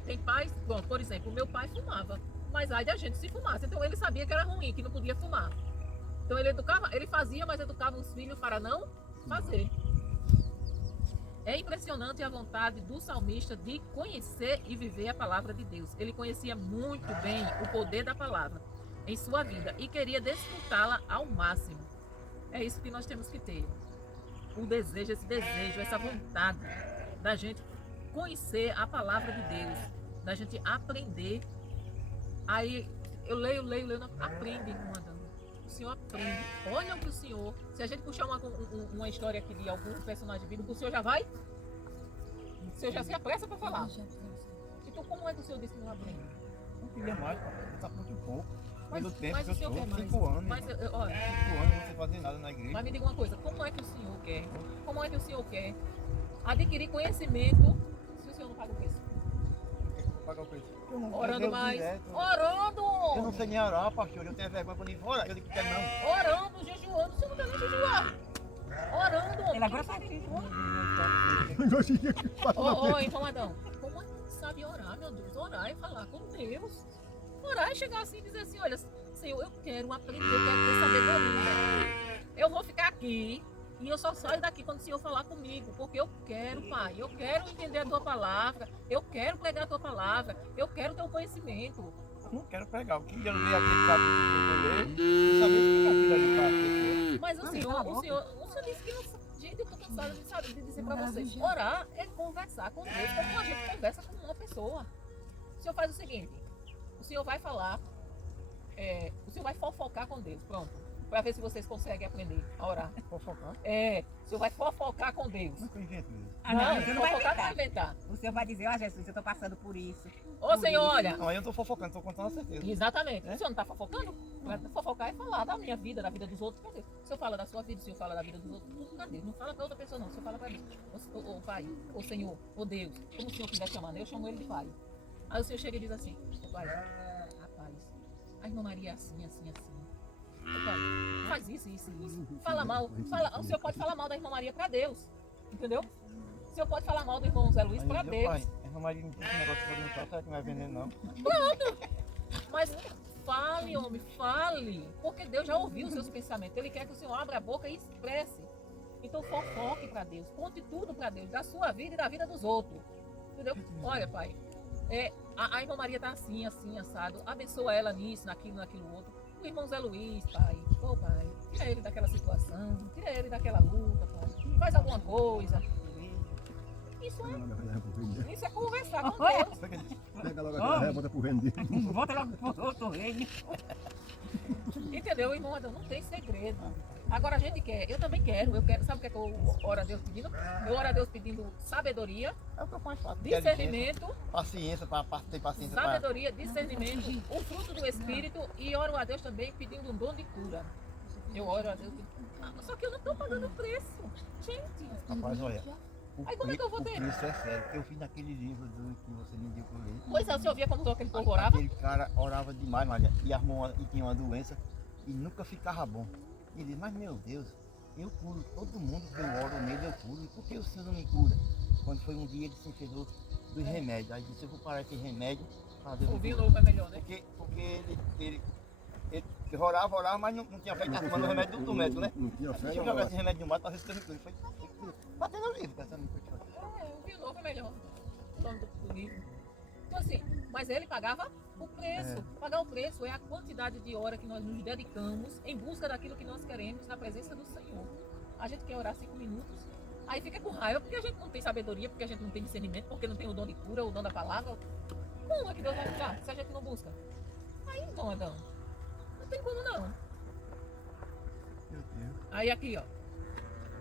tem pais, bom, por exemplo, o meu pai fumava, mas ai de a gente se fumasse. Então ele sabia que era ruim, que não podia fumar. Então ele fazia, mas educava os filhos para não fazer. É impressionante a vontade do salmista de conhecer e viver a palavra de Deus. Ele conhecia muito bem o poder da palavra em sua vida e queria desfrutá-la ao máximo. É isso que nós temos que ter. O desejo, esse desejo, essa vontade da gente conhecer a palavra de Deus, da gente aprender. Aí eu leio, não aprende, irmão Adão. O Senhor aprende. Olha para o Senhor. Se a gente puxar uma história aqui de algum personagem bíblico, o Senhor já vai? O Senhor já se apressa para falar. Então como é que o Senhor disse que não aprende? Não queria mais, papai. Você está muito pouco. Mas Pelo tempo que o eu Senhor quer estou, mais. 5 anos. Mas, olha, 5 anos não sei fazer nada na igreja. mas me diga uma coisa, como é que o Senhor quer? Como é que o Senhor quer adquirir conhecimento se o Senhor não paga o preço? Pagar o preço. Orando mais. Direto. Orando! Eu não sei nem orar, pastor. Eu tenho vergonha quando eu vou orar. Eu digo que não. Orando, jejuando, você não quer nem jejuar. Orando, homem. Ele agora sabe jejuar. Então, Adão, como é que você sabe orar, meu Deus? Orar e falar com Deus. Orar e chegar assim e dizer assim, olha, Senhor, eu quero aprender, eu quero ter sabedoria. Eu vou ficar aqui e eu só saio daqui quando o Senhor falar comigo, porque eu quero, Pai, eu quero entender a Tua palavra, eu quero pregar a Tua palavra, eu quero ter o conhecimento. Eu não quero pregar. Eu queria ler aquele capítulo que eu ler e saber explicar aquilo ali para a pessoa. Mas o senhor disse que não. Gente, eu tô cansada de dizer pra vocês. Orar é conversar com Deus como a gente conversa com uma pessoa. O senhor faz o seguinte: o senhor vai falar, o senhor vai fofocar com Deus, pronto. Pra ver se vocês conseguem aprender a orar. Fofocar? O senhor vai fofocar com Deus. Nunca invento isso. Não, você não vai fofocar não vai inventar. inventar. O senhor vai dizer, ó Jesus, eu tô passando por isso. Ô senhor, olha. Não, aí eu não tô fofocando, tô contando a certeza. Exatamente. O senhor não está fofocando? Fofocar é falar da minha vida, da vida dos outros pra Deus. O senhor fala da sua vida, o senhor fala da vida dos outros, tudo pra Deus. Não fala pra outra pessoa, não. O senhor fala pra Deus. Ô Pai, ô Senhor, ô Deus, como o senhor quiser chamar, né? Eu chamo ele de Pai. Aí o senhor chega e diz assim: ô Pai, rapaz, a irmã Maria é assim, assim, assim. Ô Pai, faz isso, isso, isso. Fala mal. O senhor pode falar mal da irmã Maria pra Deus. Entendeu? O senhor pode falar mal do irmão Zé Luiz pra Deus. Pai, a irmã Maria não tem esse negócio de orientar, será que não vai veneno, não? Mas fale, homem, fale. Porque Deus já ouviu os seus pensamentos. Ele quer que o senhor abra a boca e expresse. Então fofoque para Deus. Conte tudo para Deus, da sua vida e da vida dos outros. Entendeu? Olha, pai, a irmã Maria tá assim, assim, assado. Abençoa ela nisso, naquilo, naquilo outro. O irmão Zé Luiz, pai. Ô, pai, tira ele daquela situação. Tira ele daquela luta, pai. Faz alguma coisa. Isso é conversar com Deus. Pega logo aquela ré, bota pro vender. Volta logo pro outro reino. Entendeu, irmão Adão? Não tem segredo. Agora a gente quer, eu também quero. Eu quero, sabe o que é que eu oro a Deus pedindo? Eu oro a Deus pedindo sabedoria, É o que eu mais faço. discernimento, Paciência, para ter paciência. sabedoria, discernimento, o fruto do Espírito, e oro a Deus também pedindo um dom de cura. Eu oro a Deus pedindo. Só que eu não estou pagando preço. Gente. Rapaz, olha. Aí como é que eu vou ter? Isso é sério. Eu vi naquele livro que você me deu pra eu ler. Pois é, você ouvia como aquele povo orava? Aquele cara orava demais, Maria, e tinha uma doença e nunca ficava bom. E ele disse, mas meu Deus, eu curo todo mundo que eu oro nele, eu curo. E por que o senhor não me cura? Quando foi um dia ele se enfermou dos remédios. Aí disse, eu vou parar esse remédio para Deus. Ouvir novo é melhor, né? Porque ele orava, mas não tinha feito nada, tomando o remédio do médico, né? Não tinha fé. Deixa eu jogar esse remédio no mato para ver se eu me curo. Foi batendo no livro, pensando nisso. Ouvir novo é melhor. O nome do livro. Então assim, mas ele pagava o preço. Pagar o preço é a quantidade de hora que nós nos dedicamos em busca daquilo que nós queremos na presença do Senhor. A gente quer orar 5 minutos, aí fica com raiva porque a gente não tem sabedoria, porque a gente não tem discernimento, porque não tem o dom de cura, o dom da palavra. Como é que Deus vai curar se a gente não busca? Aí então, Adão, não tem como não. Meu Deus. Aí aqui, ó,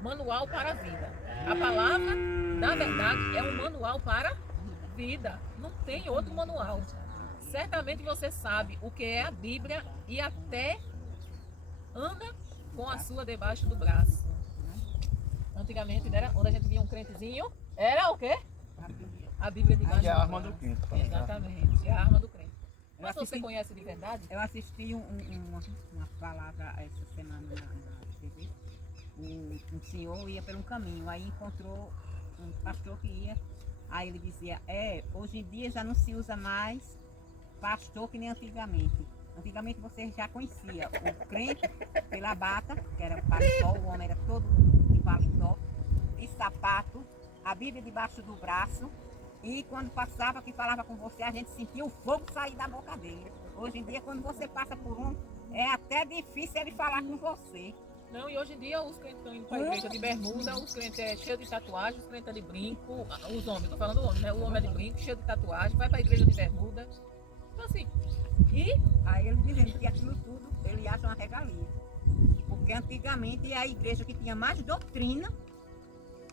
manual para a vida. A palavra da verdade é um manual para a vida. Não tem outro manual. Certamente você sabe o que é a Bíblia e até anda com a sua debaixo do braço. Antigamente, né, quando a gente via um crentezinho, era o quê? A Bíblia debaixo É a do arma braço. do crente. Exatamente, é a arma do crente. Mas Eu assisti- você conhece de verdade? Eu assisti uma palavra essa semana na TV. Um senhor ia por um caminho, aí encontrou um pastor que ia. Aí ele dizia, hoje em dia já não se usa mais pastor que nem antigamente. Antigamente você já conhecia o crente pela bata, que era paletó, o homem era todo de paletó, de sapato, a Bíblia debaixo do braço, e quando passava, que falava com você, a gente sentia o fogo sair da boca dele. Hoje em dia, quando você passa por um, é até difícil ele falar com você. Não, e hoje em dia os crentes estão indo para a igreja de bermuda, os crentes é cheio de tatuagem, os crentes é de brinco, os homens, estou falando do homem, né? O homem é de brinco, cheio de tatuagem, vai para a igreja de bermuda. Então assim, e Aí ele dizendo que aquilo tudo ele acha uma regalia. Porque antigamente a igreja que tinha mais doutrina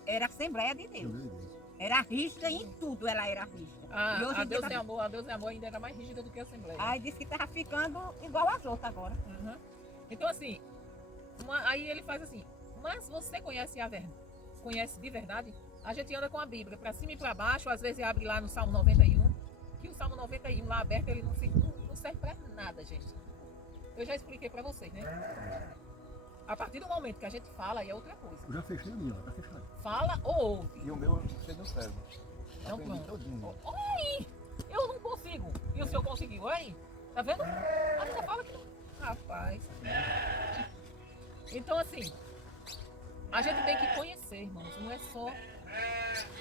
era a Assembleia de Deus. Era rígida em tudo, ela era rígida. E hoje a em dia Deus é amor, a Deus é amor ainda era mais rígida do que a Assembleia. Aí disse que estava ficando igual às outras agora. Uhum. Então assim, aí ele faz assim, mas você conhece a verdade? Conhece de verdade? A gente anda com a Bíblia para cima e para baixo, às vezes abre lá no Salmo 91, que o Salmo 91 lá aberto, ele não serve para nada, gente. Eu já expliquei para vocês, né? A partir do momento que a gente fala, aí é outra coisa. Eu já fechei a minha, tá fechado. Fala ou ouve. E o meu cheio no cérebro. Então Aprendi pronto. todinho. Olha aí, eu não consigo. E o senhor conseguiu, olha aí. Tá vendo? A gente fala que não. Rapaz. Então assim, a gente tem que conhecer, irmãos. Não é só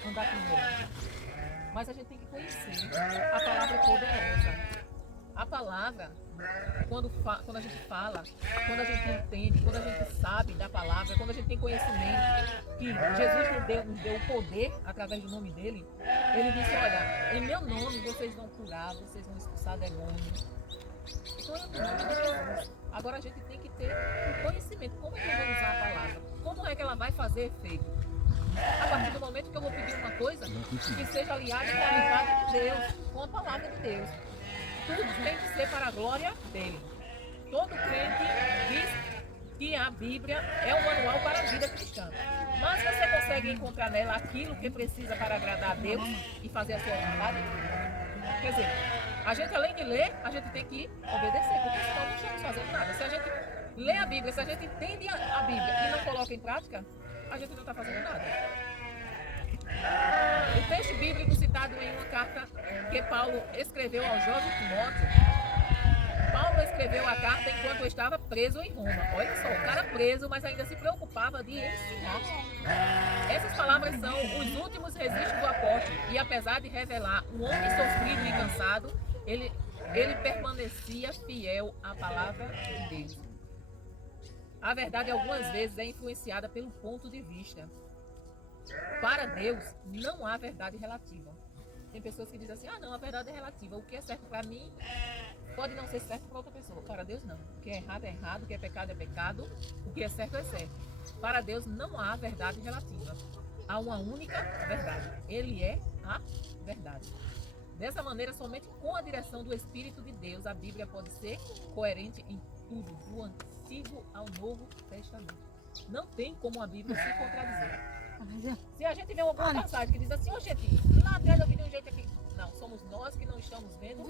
andar com ele. Mas a gente tem que conhecer. A palavra é poderosa. A palavra quando a gente fala, quando a gente entende, quando a gente sabe da palavra, quando a gente tem conhecimento que Jesus nos deu o poder através do nome dele, ele disse, olha, em meu nome vocês vão curar, vocês vão expulsar demônios. Então é o nome de Jesus. Agora a gente tem que ter o conhecimento, como é que eu vou usar a palavra, como é que ela vai fazer efeito. A partir do momento que eu vou pedir uma coisa que seja aliada com a vontade de Deus, com a palavra de Deus. Tudo tem que ser para a glória dele. Todo crente diz que a Bíblia é um manual para a vida cristã. Mas você consegue encontrar nela aquilo que precisa para agradar a Deus e fazer a sua vontade? Quer dizer, a gente além de ler, a gente tem que obedecer, porque senão não estamos fazendo nada. Se a gente lê a Bíblia, se a gente entende a Bíblia e não coloca em prática, a gente não está fazendo nada. O texto bíblico citado em uma carta que Paulo escreveu ao jovem Timóteo, Paulo escreveu a carta enquanto estava preso em Roma. Olha só, o cara preso, mas ainda se preocupava de ensinar. Essas palavras são os últimos registros do apóstolo, e apesar de revelar um homem sofrido e cansado, ele permanecia fiel à palavra de Deus. A verdade algumas vezes é influenciada pelo ponto de vista. Para Deus não há verdade relativa. Tem pessoas que dizem assim, não, a verdade é relativa. O que é certo para mim pode não ser certo para outra pessoa. Para Deus não. O que é errado, o que é pecado, o que é certo. Para Deus não há verdade relativa. Há uma única verdade. Ele é a verdade. Dessa maneira, somente com a direção do Espírito de Deus, a Bíblia pode ser coerente em tudo, do Antigo ao Novo Testamento. Não tem como a Bíblia se contradizer. Se a gente vê alguma passagem que diz assim, gente, lá atrás eu vi de um jeito aqui. Não, somos nós que não estamos vendo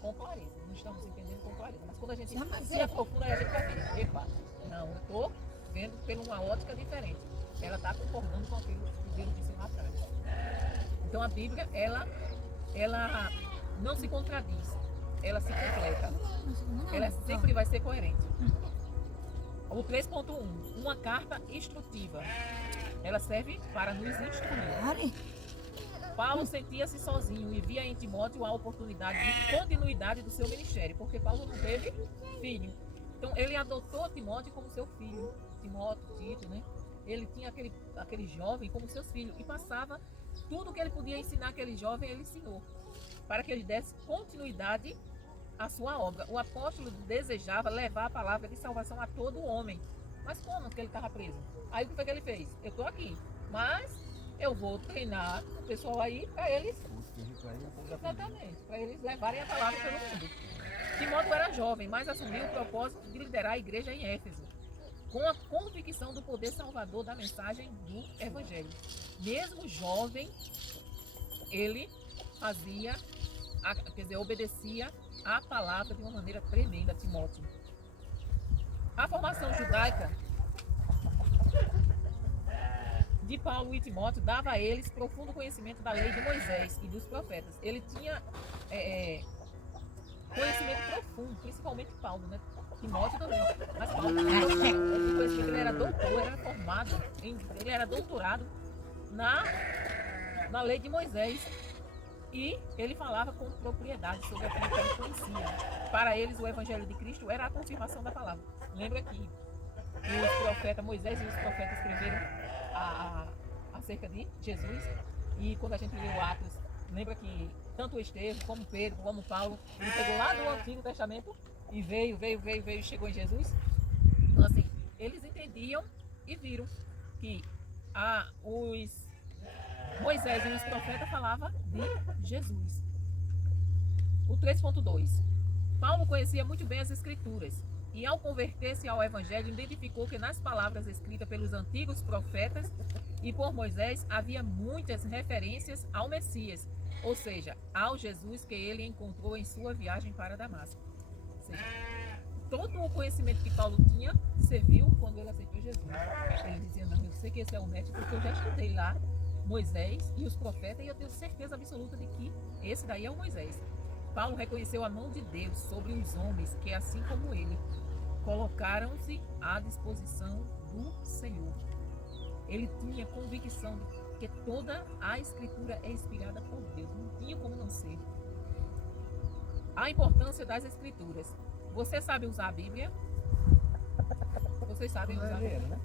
com clareza, não estamos entendendo com clareza. Mas quando a gente se aprofunda, a gente vai ver. Epa, não, eu estou vendo por uma ótica diferente. Ela está concordando com aquilo que Deus disse lá atrás. Então a Bíblia, ela não se contradiz, ela se completa. Ela sempre vai ser coerente. O 3.1, uma carta instrutiva. Ela serve para nos instruir. Paulo sentia-se sozinho e via em Timóteo a oportunidade de continuidade do seu ministério, porque Paulo não teve filho. Então ele adotou Timóteo como seu filho, Timóteo, Tito, né? Ele tinha aquele jovem como seus filhos e passava tudo que ele podia ensinar aquele jovem, ele ensinou, para que ele desse continuidade à sua obra. O apóstolo desejava levar a palavra de salvação a todo homem. Mas como que ele estava preso? Aí o que foi que ele fez? Eu estou aqui, mas eu vou treinar o pessoal aí para eles, exatamente, para eles levarem a palavra pelo mundo. Timóteo era jovem, mas assumiu o propósito de liderar a igreja em Éfeso, com a convicção do poder salvador da mensagem do Evangelho. Mesmo jovem, ele obedecia a palavra de uma maneira tremenda a Timóteo. A formação judaica de Paulo e Timóteo dava a eles profundo conhecimento da lei de Moisés e dos profetas. Ele tinha conhecimento profundo, principalmente Paulo, né? Timóteo também. Mas Paulo ele era doutor, era formado, ele era doutorado na lei de Moisés. E ele falava com propriedade sobre aquilo que ele conhecia. Para eles, o Evangelho de Cristo era a confirmação da palavra. Lembra que os profetas, Moisés e os profetas escreveram acerca de Jesus. E quando a gente lê o Atos, lembra que tanto o Estevão, como Pedro, como Paulo, ele pegou lá do Antigo Testamento e veio e chegou em Jesus. Então assim, eles entendiam e viram que os Moisés e os profetas falavam de Jesus. O 3.2. Paulo conhecia muito bem as Escrituras e, ao converter-se ao Evangelho, identificou que nas palavras escritas pelos antigos profetas e por Moisés havia muitas referências ao Messias, ou seja, ao Jesus que ele encontrou em sua viagem para Damasco. Ou seja, todo o conhecimento que Paulo tinha serviu quando ele aceitou Jesus. Ele dizia, não, eu sei que esse é o mestre porque eu já estudei lá Moisés e os profetas, e eu tenho certeza absoluta de que esse daí é o Moisés. Paulo reconheceu a mão de Deus sobre os homens que, assim como ele, colocaram-se à disposição do Senhor. Ele tinha convicção de que toda a Escritura é inspirada por Deus, não tinha como não ser. A importância das Escrituras. Você sabe usar a Bíblia? Vocês sabem usar a Ler, Bíblia? né?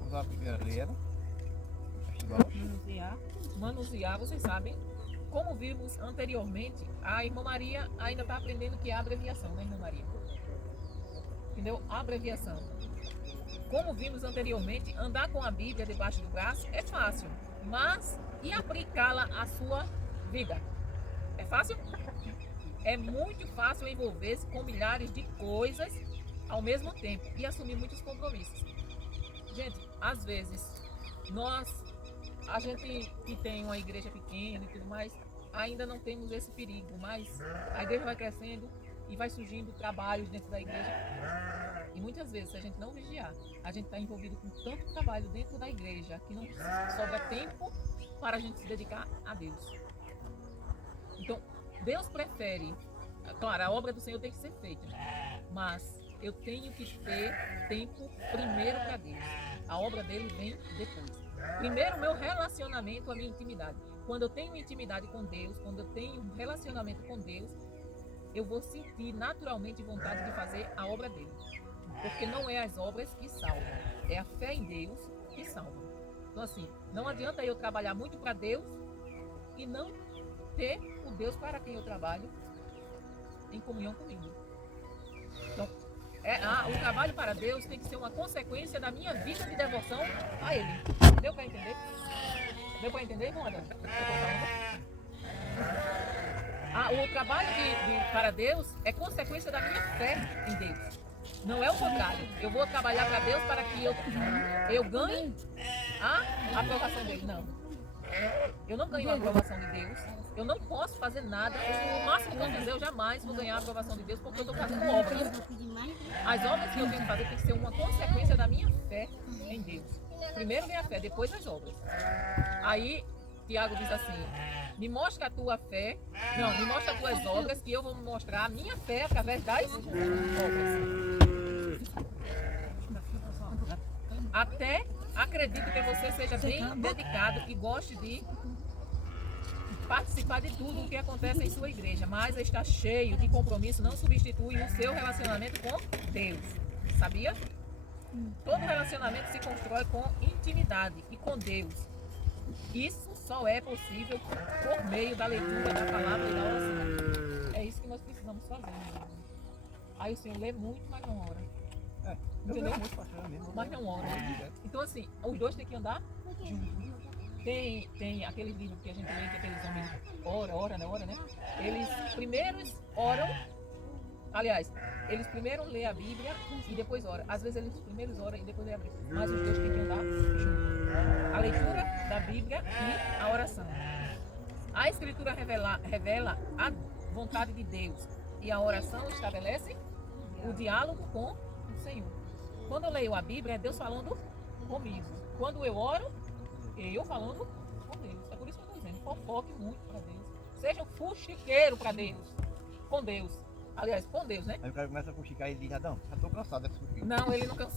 Usar a Bíblia, ler. Manusear. Manusear, vocês sabem. Como vimos anteriormente, a irmã Maria ainda está aprendendo que é abreviação, né, irmã Maria? Entendeu? Abreviação. Como vimos anteriormente, andar com a Bíblia debaixo do braço é fácil, mas e aplicá-la à sua vida? É fácil? É muito fácil envolver-se com milhares de coisas ao mesmo tempo e assumir muitos compromissos. Gente, às vezes, a gente que tem uma igreja pequena e tudo mais, ainda não temos esse perigo, mas a igreja vai crescendo e vai surgindo trabalhos dentro da igreja. E muitas vezes, se a gente não vigiar, a gente está envolvido com tanto trabalho dentro da igreja que não sobra tempo para a gente se dedicar a Deus. Então, Deus prefere, claro, a obra do Senhor tem que ser feita, mas eu tenho que ter tempo primeiro para Deus. A obra dele vem depois. Primeiro, meu relacionamento, a minha intimidade. Quando eu tenho intimidade com Deus, quando eu tenho um relacionamento com Deus, eu vou sentir naturalmente vontade de fazer a obra dele. Porque não é as obras que salvam, é a fé em Deus que salva. Então assim, não adianta eu trabalhar muito para Deus e não ter o Deus para quem eu trabalho em comunhão comigo. Então, o trabalho para Deus tem que ser uma consequência da minha vida de devoção a Ele. Deu para entender? Deu para entender, irmão Adão? O trabalho para Deus é consequência da minha fé em Deus. Não é o contrário. Eu vou trabalhar para Deus para que eu ganhe a aprovação dele. Não. Eu não ganho a aprovação de Deus. Eu não posso fazer nada. O máximo que eu fizer, eu jamais vou ganhar a aprovação de Deus porque eu estou fazendo obras. As obras que eu tenho que fazer tem que ser uma consequência da minha fé em Deus. Primeiro vem a fé, depois as obras. Aí, Tiago diz assim, me mostra a tua fé, não, me mostra as tuas obras que eu vou mostrar a minha fé através das obras. Até acredito que você seja bem dedicado e goste de participar de tudo o que acontece em sua igreja, mas estar cheio de compromisso não substitui o seu relacionamento com Deus. Sabia? Todo relacionamento se constrói com intimidade e com Deus. Isso só é possível por meio da leitura da palavra e da oração. É isso que nós precisamos fazer. Aí o Senhor lê muito, mas não ora. Entendeu? Mas não ora. Então assim, os dois têm que andar juntos. Tem aquele livro que a gente lê, que aqueles homens ora, né? Eles primeiro oram, aliás, eles primeiro lêem a Bíblia e depois oram. Às vezes eles primeiro oram e depois lêem a Bíblia. Mas os dois têm que andar juntos. A leitura da Bíblia e a oração. A Escritura revela a vontade de Deus e a oração estabelece o diálogo com o Senhor. Quando eu leio a Bíblia, é Deus falando comigo. Quando eu oro, eu falando com Deus. É por isso que eu estou dizendo, fofoque muito para Deus. Seja um fuxiqueiro para Deus. Com Deus. Aliás, com Deus, né? Aí o cara começa a fuxicar e diz, Adão, já estou cansado dessa fuxica. Não, ele não cansa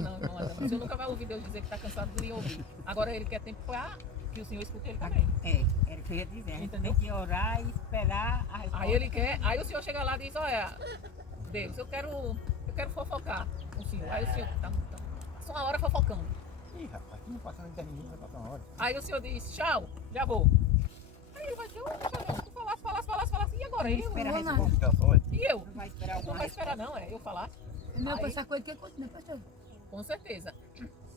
não, irmão Adão. O senhor nunca vai ouvir Deus dizer que está cansado de lhe ouvir. Agora ele quer tempo para que o Senhor escute ele também. Era o que eu ia dizer. Entendeu? Tem que orar e esperar a resposta. Aí ele quer, aí o Senhor chega lá e diz, olha, Deus, eu quero fofocar com o Senhor. Aí o Senhor, tá, passa uma hora fofocando. Ih, rapaz, aqui não passa nem 10 minutos, vai passar uma hora. Aí o Senhor diz, tchau, já vou. Aí ele vai dizer, tu falasse, e agora? E eu? Vamos ficar só, é? E eu? Não vai esperar Não vai esperar não, eu falar. Não, Aí- essa coisa que continua, pastor. Com certeza.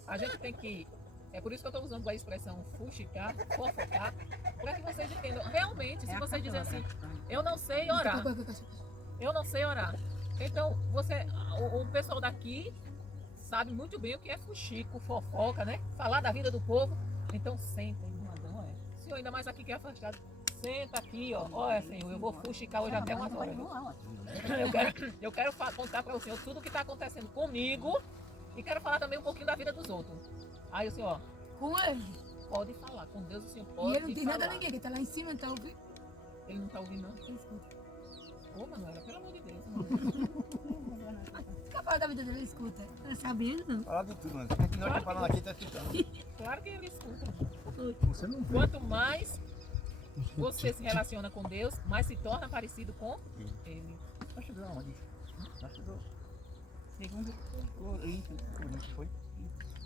A gente tem que... É por isso que eu estou usando a expressão fuxicar, fofocar, para que vocês entendam. Realmente, se vocês dizem assim, eu não sei orar. Eu não sei orar. Então, o pessoal daqui sabe muito bem o que é fuxico, fofoca, né? Falar da vida do povo. Então, senta, irmão Adão, O senhor ainda mais aqui que é afastado. Senta aqui, ó. Olha, Senhor, eu vou fuxicar hoje até umas horas. Eu quero contar para o Senhor tudo o que está acontecendo comigo e quero falar também um pouquinho da vida dos outros. Aí o Senhor, Com ele. pode falar. Com Deus o Senhor E pode ele não tem nada a falar. ninguém, que tá lá em cima, ele tá ouvindo. Ele não está ouvindo, não? Ele escuta. Ô, Manuela, pelo amor de Deus. Fica fora da vida dele, ele escuta. Não sabia, não. Falar de tudo, mano. O que nós estamos falando aqui, tá escutando. Claro que ele escuta. Você não vê. Quanto mais você se relaciona com Deus, mais se torna parecido com Ele. Tá chegando onde? Segundo Coríntios. Foi?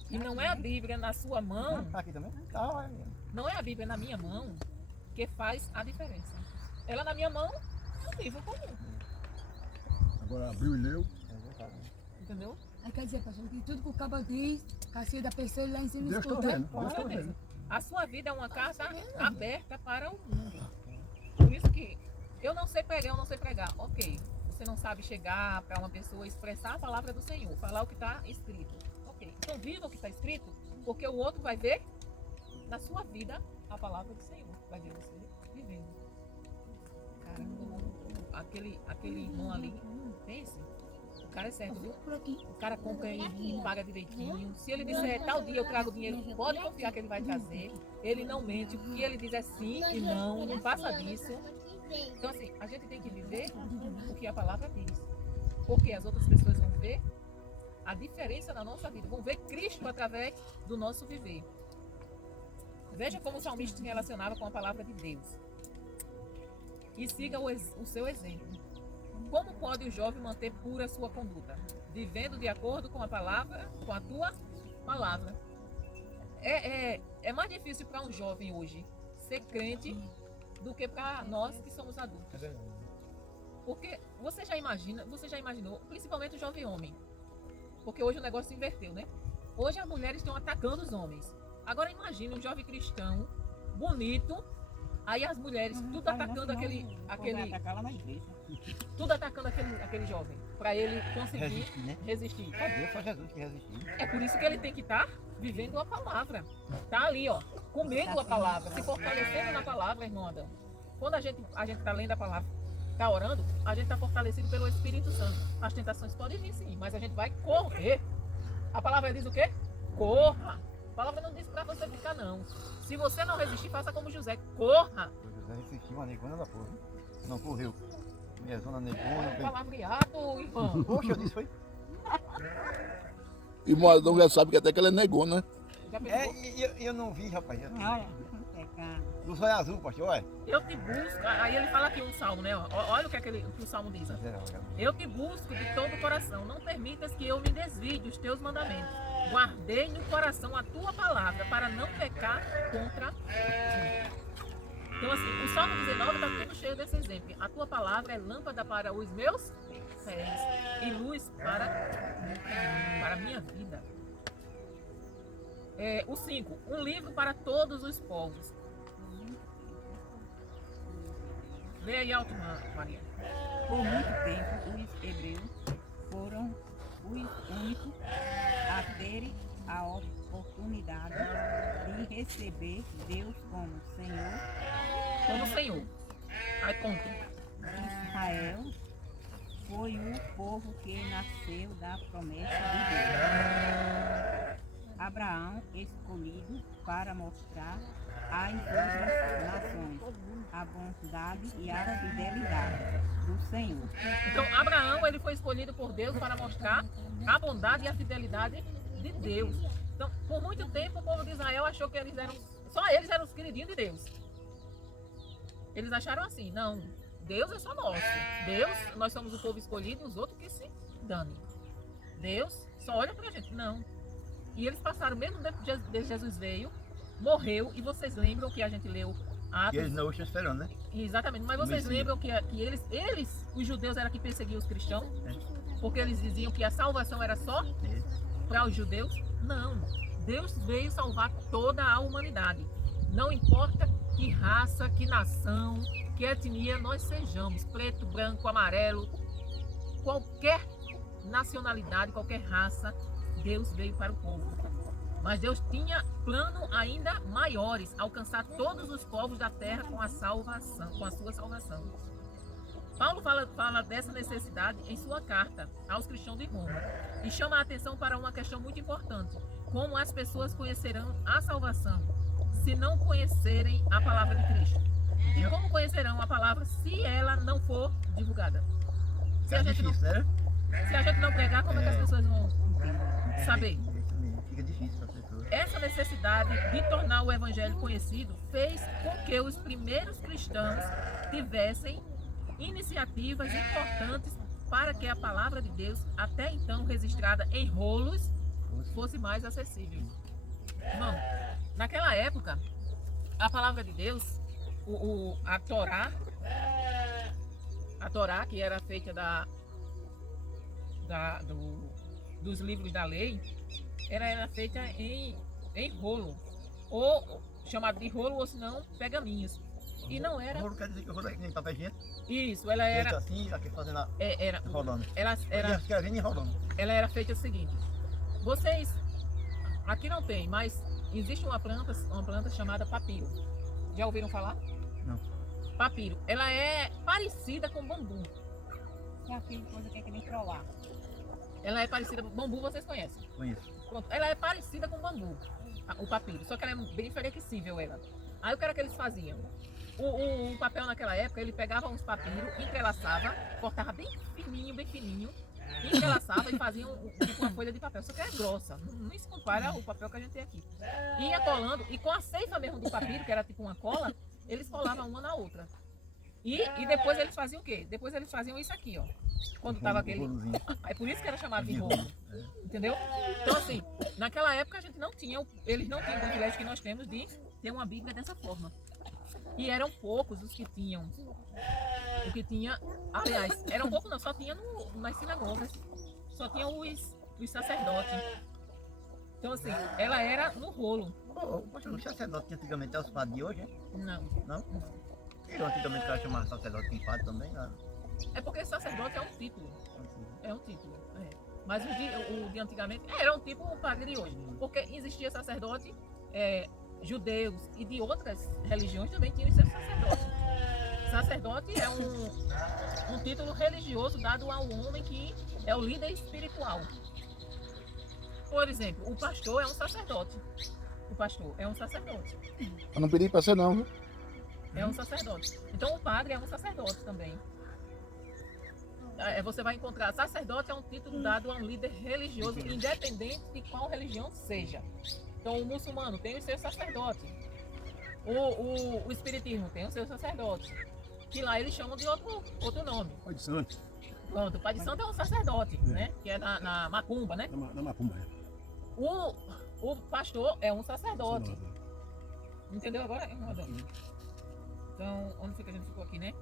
E não é a Bíblia na sua mão, Tá aqui também? Tá, é. não é a Bíblia na minha mão que faz a diferença. Ela na minha mão é um livro comum, Agora abriu e leu. É verdade. entendeu? Aí quer dizer, pastor, que tudo que o cabo diz, cacete da pessoa lá em cima Deus está escuta. vendo. Com Deus está certeza. vendo. A sua vida é uma carta aberta para o mundo. Por isso que eu não sei pregar. Ok, você não sabe chegar para uma pessoa e expressar a palavra do Senhor, falar o que está escrito. Ok, então viva o que está escrito, porque o outro vai ver na sua vida a palavra do Senhor. Vai ver você vivendo. Caramba, aquele irmão ali, pense. O cara é certo, viu? Por aqui. O cara compra e paga direitinho. Se ele disser tal dia eu trago dinheiro, pode confiar que ele vai trazer. Ele não mente. O que ele diz é sim e não passa disso. Então assim, a gente tem que viver o que a palavra diz. Porque as outras pessoas vão ver a diferença na nossa vida. Vão ver Cristo através do nosso viver. Veja como o salmista se relacionava com a palavra de Deus. E siga o seu exemplo. Como pode o jovem manter pura a sua conduta? Vivendo de acordo com a palavra, com a tua palavra. É mais difícil para um jovem hoje ser crente do que para nós que somos adultos. É verdade. Porque você já imaginou, principalmente o jovem homem. Porque hoje o negócio se inverteu, né? Hoje as mulheres estão atacando os homens. Agora imagine um jovem cristão, bonito, aí as mulheres tudo atacando aquele Atacar lá na igreja. tudo atacando aquele jovem, para ele conseguir Resistir, né? resistir. Só Deus, só Jesus que resistiu. É por isso que ele tem que estar vivendo a palavra. Tá ali, ó, comendo a palavra, se fortalecendo na palavra, irmão Adão. Quando a gente tá lendo a palavra, tá orando, a gente tá fortalecido pelo Espírito Santo. As tentações podem vir sim, mas a gente vai correr. A palavra diz o quê? Corra. A palavra não diz para você ficar não. Se você não resistir, faça como José, corra. O José resistiu, a negona da porra. Não correu. Minha zona negona. Palavreado, irmão. Poxa, eu disse foi. E Moadão já sabe que até que ela é negona, né? Já É, pensou? e eu não vi, rapaz. Olha, pecar. Do sonho azul, pastor, olha. Eu te busco. Aí ele fala aqui um salmo, né? Olha o que, o que o salmo diz. Eu te busco de todo o coração. Não permitas que eu me desvie dos teus mandamentos. Guardei no coração a tua palavra para não pecar contra ti. Então, assim, o Salmo 19 está todo cheio desse exemplo. A tua palavra é lâmpada para os meus pés e luz para a minha vida. O 5. Um livro para todos os povos. Lê aí alto, Maria. Por muito tempo, os hebreus foram os únicos a terem a oportunidade de receber Deus como Senhor. Como Senhor. Aí conta. Israel foi o povo que nasceu da promessa de Deus. Abraão escolhido para mostrar às outras nações a bondade e a fidelidade do Senhor. Então, Abraão ele foi escolhido por Deus para mostrar a bondade e a fidelidade de Deus. Então, por muito tempo, o povo de Israel achou que só eles eram os queridinhos de Deus. Eles acharam assim, não, Deus é só nosso. Deus, nós somos o povo escolhido e os outros que se danem. Deus só olha pra gente, não. E eles passaram, mesmo desde que Jesus veio, morreu, e vocês lembram que a gente leu Atos. E eles não estão esperando, né? Exatamente, mas vocês lembram que eles, os judeus, eram que perseguiam os cristãos? Porque eles diziam que a salvação era só para os judeus? Não, Deus veio salvar toda a humanidade. Não importa que raça, que nação, que etnia nós sejamos, preto, branco, amarelo, qualquer nacionalidade, qualquer raça, Deus veio para o povo. Mas Deus tinha plano ainda maiores, alcançar todos os povos da terra com a salvação, com a sua salvação. Paulo fala dessa necessidade em sua carta aos cristãos de Roma e chama a atenção para uma questão muito importante: como as pessoas conhecerão a salvação se não conhecerem a palavra de Cristo? E como conhecerão a palavra se ela não for divulgada? Se a gente não pregar, como é que as pessoas vão saber? Fica difícil para a pessoa. Essa necessidade de tornar o evangelho conhecido fez com que os primeiros cristãos tivessem iniciativas importantes para que a palavra de Deus, até então registrada em rolos, fosse mais acessível. Irmão, naquela época, a palavra de Deus, a Torá, que era feita dos livros da lei, era feita em rolo, ou chamado de rolo, ou senão pergaminhos. E não era. Rolo quer dizer que o rolo é que nem papel higiênico. Isso, ela era. Feito assim, aqui fazendo Era. rolando. Ela era. Escrevendo e rolando. Ela era feita o seguinte. Vocês. Aqui não tem, mas existe uma planta chamada papiro. Já ouviram falar? Não. Papiro. Ela é parecida com bambu. É aquele coisa que é que nem trollar. Ela é parecida com bambu, vocês conhecem? Conheço. Pronto. Ela é parecida com bambu, o papiro, só que ela é bem flexível, ela. Aí o que era que eles faziam? O papel naquela época, ele pegava uns papiros, entrelaçava, cortava bem fininho, entrelaçava e fazia tipo uma folha de papel, só que é grossa, não se compara ao papel que a gente tem aqui. Ia colando, e com a ceifa mesmo do papiro, que era tipo uma cola, eles colavam uma na outra. E depois eles faziam o quê? Depois eles faziam isso aqui, ó. Quando tava aquele... É por isso que era chamado de rolo. Entendeu? Então assim, naquela época a gente não tinha, eles não tinham o privilégio que nós temos de ter uma Bíblia dessa forma. E eram poucos os que tinham. O que tinha, aliás, eram poucos não, só tinha nas sinagogas. Só tinha os sacerdotes. Então assim, ela era no rolo. O sacerdote que antigamente é os padres de hoje, hein? Não. Não? Eu antigamente o cara chamava sacerdote de padre também, né? É porque sacerdote é um título. É um título. É. Mas o de antigamente era um tipo o padre de hoje. Porque existia sacerdote, judeus e de outras religiões também tinham seus sacerdotes. Sacerdote é um título religioso dado ao homem que é o líder espiritual. Por exemplo, o pastor é um sacerdote. O pastor é um sacerdote. Eu não pedi pra ser não, viu? É um sacerdote. Então o padre é um sacerdote também. Você vai encontrar, sacerdote é um título dado a um líder religioso, independente de qual religião seja. Então o muçulmano tem o seu sacerdote. O espiritismo tem o seu sacerdote. Que lá eles chamam de outro nome. Pai de santo. Pronto, o pai de santo é um sacerdote, né? Que é na macumba, né? Na macumba, O pastor é um sacerdote. Entendeu agora? Então, onde foi que a gente ficou aqui, né?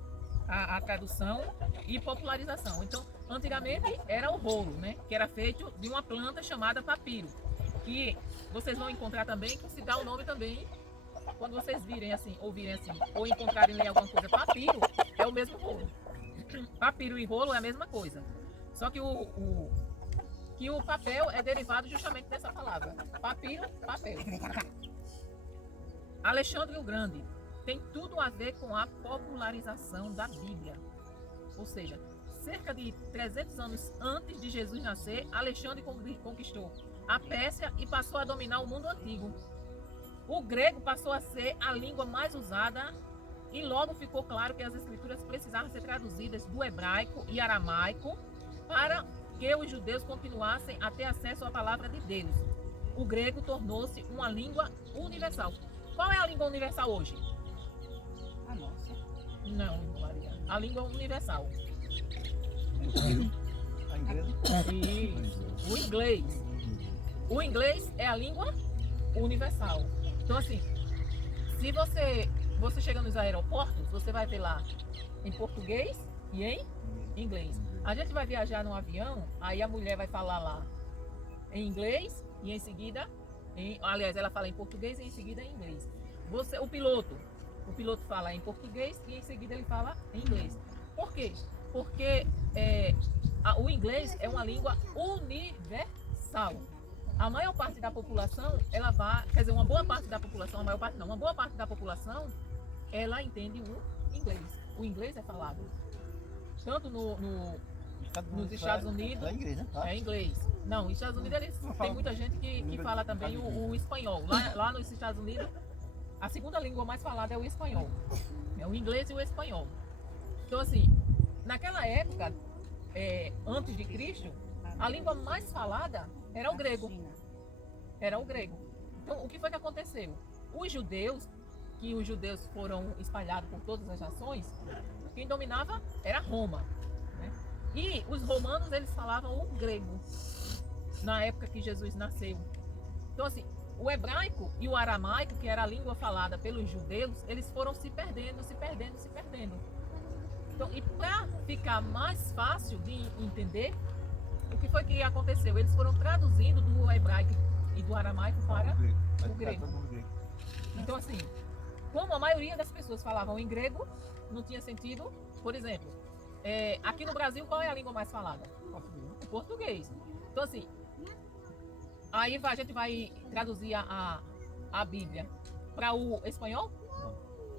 A tradução e popularização. Então, antigamente era o rolo, né? Que era feito de uma planta chamada papiro. Que vocês vão encontrar também, que se dá o nome também, quando vocês virem assim, ouvirem assim, ou encontrarem em alguma coisa, papiro, é o mesmo rolo. Papiro e rolo é a mesma coisa. Só que o papel é derivado justamente dessa palavra. Papiro, papel. Alexandre o Grande tem tudo a ver com a popularização da Bíblia. Ou seja, cerca de 300 anos antes de Jesus nascer, Alexandre conquistou a Pérsia e passou a dominar o mundo antigo. O grego passou a ser a língua mais usada e logo ficou claro que as escrituras precisavam ser traduzidas do hebraico e aramaico para que os judeus continuassem a ter acesso à palavra de Deus. O grego tornou-se uma língua universal. Qual é a língua universal hoje? A nossa. Não, Maria. A língua universal. A inglesa? Isso. O inglês. O inglês é a língua universal. Então, assim, se você chega nos aeroportos, você vai ver lá em português e em inglês. A gente vai viajar num avião, aí a mulher vai falar lá em inglês e em seguida, aliás, ela fala em português e em seguida em inglês. O piloto fala em português e em seguida ele fala em inglês. Por quê? Porque o inglês é uma língua universal. A maior parte da população, uma boa parte da população, uma boa parte da população, ela entende o inglês. O inglês é falado. Tanto nos Estados Unidos, é inglês, né? é inglês. Não, nos Estados Unidos tem muita gente que fala também o espanhol. Lá nos Estados Unidos, a segunda língua mais falada é o espanhol. É o inglês e o espanhol. Então, assim, naquela época, antes de Cristo, a língua mais falada era o grego. Era o grego. Então, o que foi que aconteceu? Os judeus foram espalhados por todas as nações, quem dominava era Roma. Né? E os romanos, eles falavam o grego, na época que Jesus nasceu. Então, assim, o hebraico e o aramaico, que era a língua falada pelos judeus, eles foram se perdendo, se perdendo, se perdendo. Então, e para ficar mais fácil de entender, o que foi que aconteceu? Eles foram traduzindo do hebraico e do aramaico para o grego. Então, assim, como a maioria das pessoas falavam em grego, não tinha sentido. Por exemplo, aqui no Brasil, qual é a língua mais falada? O português. Então, assim, aí a gente vai traduzir a Bíblia para o espanhol?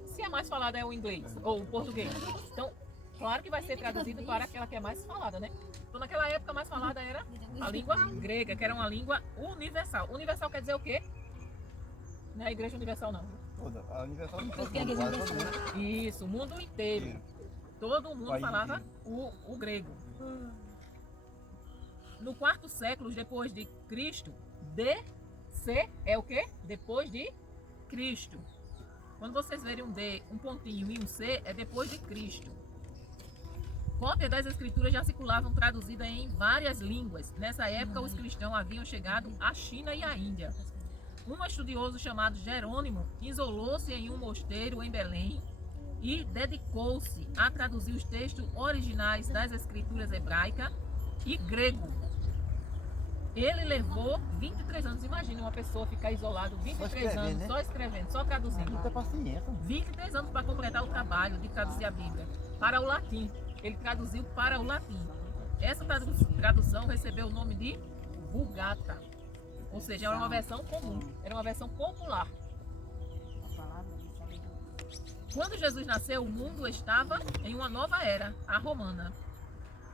Se a mais falada é o inglês ou o português. Então, claro que vai ser traduzido para aquela que é mais falada, né? Então, naquela época, a mais falada era a língua grega, que era uma língua universal. Universal quer dizer o quê? Não é a Igreja Universal, não. Toda. A Universal não Porque a Igreja Universal. Isso, o mundo inteiro. Todo mundo País falava o grego. No 4º século depois de Cristo, DC é o quê? Depois de Cristo. Quando vocês verem um D, um pontinho e um C, é depois de Cristo. Cópias das escrituras já circulavam traduzidas em várias línguas. Nessa época, os cristãos haviam chegado à China e à Índia. Um estudioso chamado Jerônimo isolou-se em um mosteiro em Belém e dedicou-se a traduzir os textos originais das escrituras hebraica e grego. Ele levou 23 anos. Imagina uma pessoa ficar isolada 23 anos, né? só escrevendo, só traduzindo. Não tem paciência. 23 anos para completar o trabalho de traduzir a Bíblia para o latim. Ele traduziu para o latim. Essa tradução recebeu o nome de Vulgata. Ou seja, era uma versão comum, era uma versão popular. Quando Jesus nasceu, o mundo estava em uma nova era, a romana.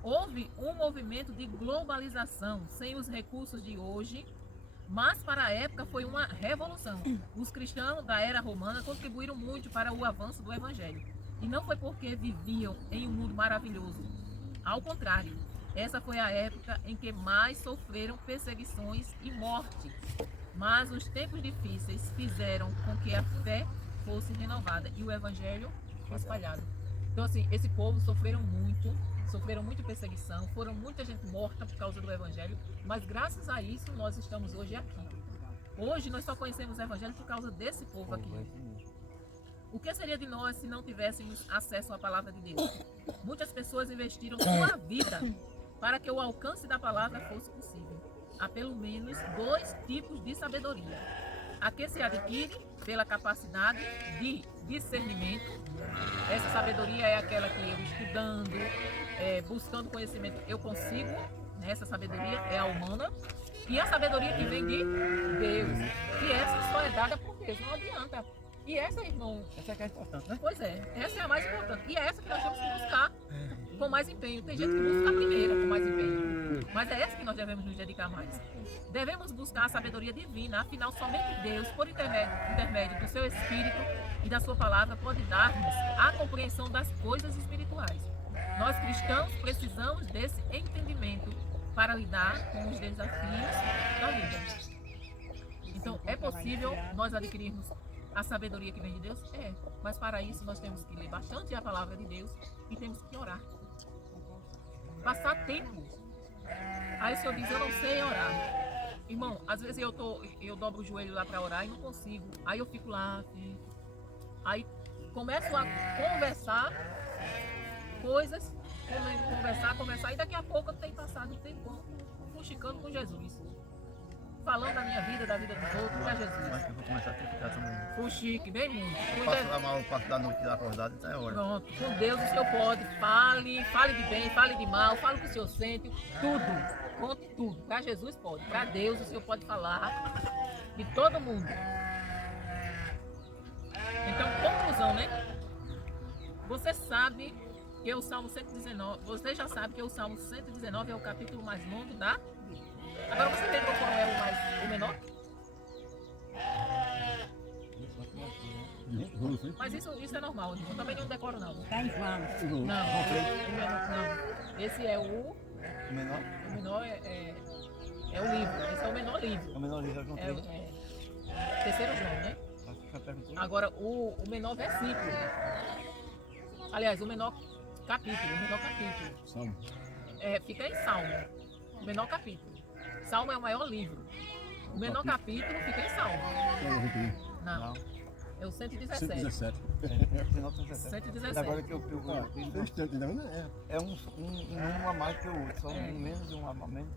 Houve um movimento de globalização sem os recursos de hoje, mas para a época foi uma revolução. Os cristãos da era romana contribuíram muito para o avanço do evangelho. E não foi porque viviam em um mundo maravilhoso. Ao contrário, essa foi a época em que mais sofreram perseguições e morte. Mas os tempos difíceis fizeram com que a fé fosse renovada e o evangelho espalhado. Então, assim, esse povo sofreram muita perseguição, foram muita gente morta por causa do evangelho, mas graças a isso nós estamos hoje aqui. Hoje nós só conhecemos o evangelho por causa desse povo aqui. O que seria de nós se não tivéssemos acesso à palavra de Deus? Muitas pessoas investiram sua vida para que o alcance da palavra fosse possível. Há pelo menos 2 tipos de sabedoria. A que se adquire pela capacidade de discernimento. Essa sabedoria é aquela que eu estudando, buscando conhecimento, eu consigo. Essa sabedoria é a humana. E a sabedoria que vem de Deus. E essa só é dada por Deus, não adianta. E essa, irmão... Essa que é importante, né? Pois é, essa é a mais importante. E é essa que nós temos que buscar com mais empenho. Tem gente que busca a primeira com mais empenho. Mas é essa que nós devemos nos dedicar mais. Devemos buscar a sabedoria divina. Afinal, somente Deus, por intermédio do seu Espírito e da sua palavra, pode dar-nos a compreensão das coisas espirituais. Nós cristãos precisamos desse entendimento para lidar com os desafios da vida. Então, é possível nós adquirirmos a sabedoria que vem de Deus? É. Mas para isso nós temos que ler bastante a palavra de Deus e temos que orar. Passar tempo. Aí o Senhor diz, eu não sei orar. Irmão, às vezes eu dobro o joelho lá para orar e não consigo. Aí eu fico lá. Aí começo a conversar coisas, conversar, e daqui a pouco eu tenho passado um tempo fuxicando com Jesus. Falando da minha vida, da vida dos outros, para Jesus. Acho que eu vou começar a ficar também. Fuxique, bem muito. Eu passo lá mal, passo da noite lá acordado, então é hora. Pronto, com Deus o Senhor pode. Fale de bem, fale de mal, fale o que o Senhor sente, tudo. Conte tudo. Para Jesus pode. Para Deus o Senhor pode falar de todo mundo. Então, conclusão, né? Você sabe que o Salmo 119, você já sabe que o Salmo 119 é o capítulo mais longo da Bíblia. Agora você lembrou qual é o menor? Mas isso é normal, eu também não decoro não. Está em vamos. Não, o menor não. Esse é o menor? O menor é o livro, esse é o menor livro. O menor livro eu É contei. terceiro João, né? Agora o menor versículo. Aliás, o menor capítulo, fica em Salmo, o menor capítulo. Salmo é o maior livro. O menor capítulo fica em Salmo. Não, é o 117. 117. Agora que eu Instante, ainda não é. é um a mais que o outro, só um menos e um a menos.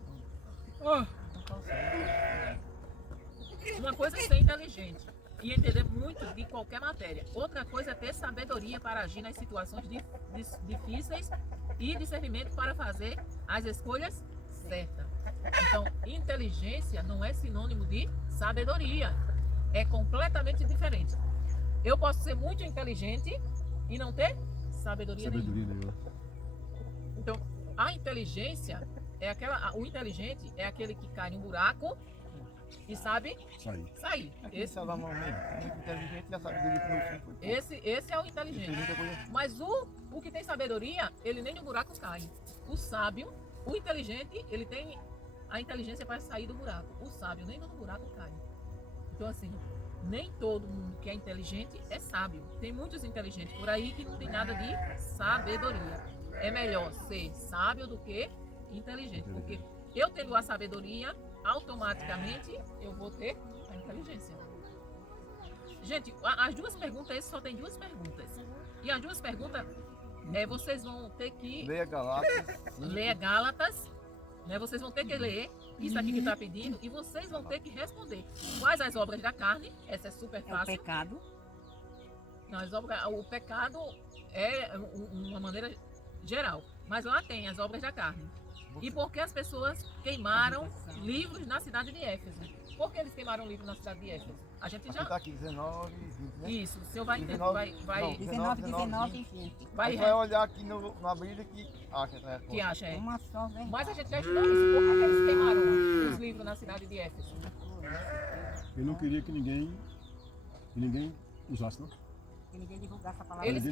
Uma coisa é ser inteligente e entender muito de qualquer matéria. Outra coisa é ter sabedoria para agir nas situações difíceis e discernimento para fazer as escolhas certas. Então, inteligência não é sinônimo de sabedoria. É completamente diferente. Eu posso ser muito inteligente e não ter sabedoria nenhuma. Então, a inteligência é o inteligente é aquele que cai em um buraco e sabe sair. Esse é o mesmo. Inteligente já sabe dele no fim. Esse é o inteligente. Mas o que tem sabedoria, ele nem no buraco cai. O sábio, o inteligente, ele tem a inteligência para sair do buraco. O sábio nem no buraco cai. Então assim, nem todo mundo que é inteligente é sábio. Tem muitos inteligentes por aí que não tem nada de sabedoria. É melhor ser sábio do que inteligente, porque eu tendo a sabedoria, automaticamente eu vou ter a inteligência. Gente, as duas perguntas, esse só tem duas perguntas. E as duas perguntas, vocês vão ter que Leia Gálatas. ler Gálatas, né? Vocês vão ter que ler isso aqui que está pedindo e vocês vão ter que responder. Quais as obras da carne? Essa é super É o fácil. pecado. Não, o pecado é uma maneira geral, mas lá tem as obras da carne. E por que as pessoas queimaram livros na cidade de Éfeso? Por que eles queimaram livros na cidade de Éfeso? A gente Aqui já... tá aqui, 19, 20, né? Isso, o senhor vai entender, 19, vai, não, 19, 19 e 20. Aí vai olhar aqui na Bíblia que acha que é que acha, é. Uma só verdade. Mas a gente já estudou isso. Por que eles queimaram os livros na cidade de Éfeso? Eu não queria que ninguém usasse, não. Que ninguém divulgasse a palavra. Eles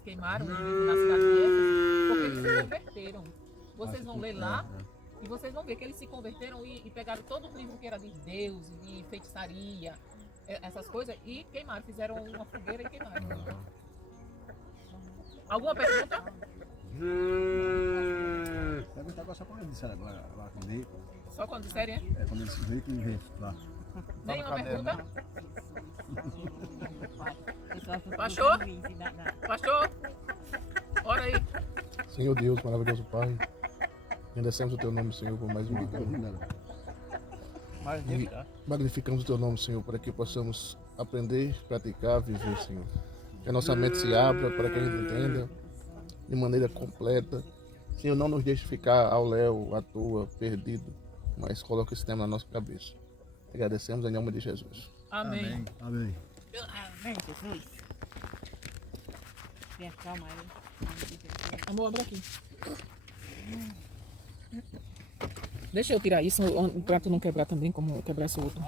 queimaram os livros na cidade de Éfeso porque eles se converteram. Vocês vão ler lá e vocês vão ver que eles se converteram e pegaram todo o livro que era de Deus, de feitiçaria, essas coisas, e queimaram, fizeram uma fogueira e queimaram. Alguma pergunta? Vai gostar agora só quando eles disseram lá com ele. Só quando disserem, é? É quando eles veem que vem lá. Nenhuma pergunta? Pastor? Pastor? Pastor? Ora aí. Senhor Deus, maravilhoso Pai, agradecemos o Teu nome, Senhor, por mais uma hora. Mas E magnificamos o Teu nome, Senhor, para que possamos aprender, praticar, viver, Senhor. Que a nossa mente se abra para que a gente entenda de maneira completa. Senhor, não nos deixe ficar ao léu, à toa, perdido, mas coloque esse tema na nossa cabeça. Agradecemos em nome de Jesus. Amém. Amém. Amém, Jesus. Calma aí. Amor, abre aqui. Deixa eu tirar isso para tu não quebrar também, como quebrasse o outro.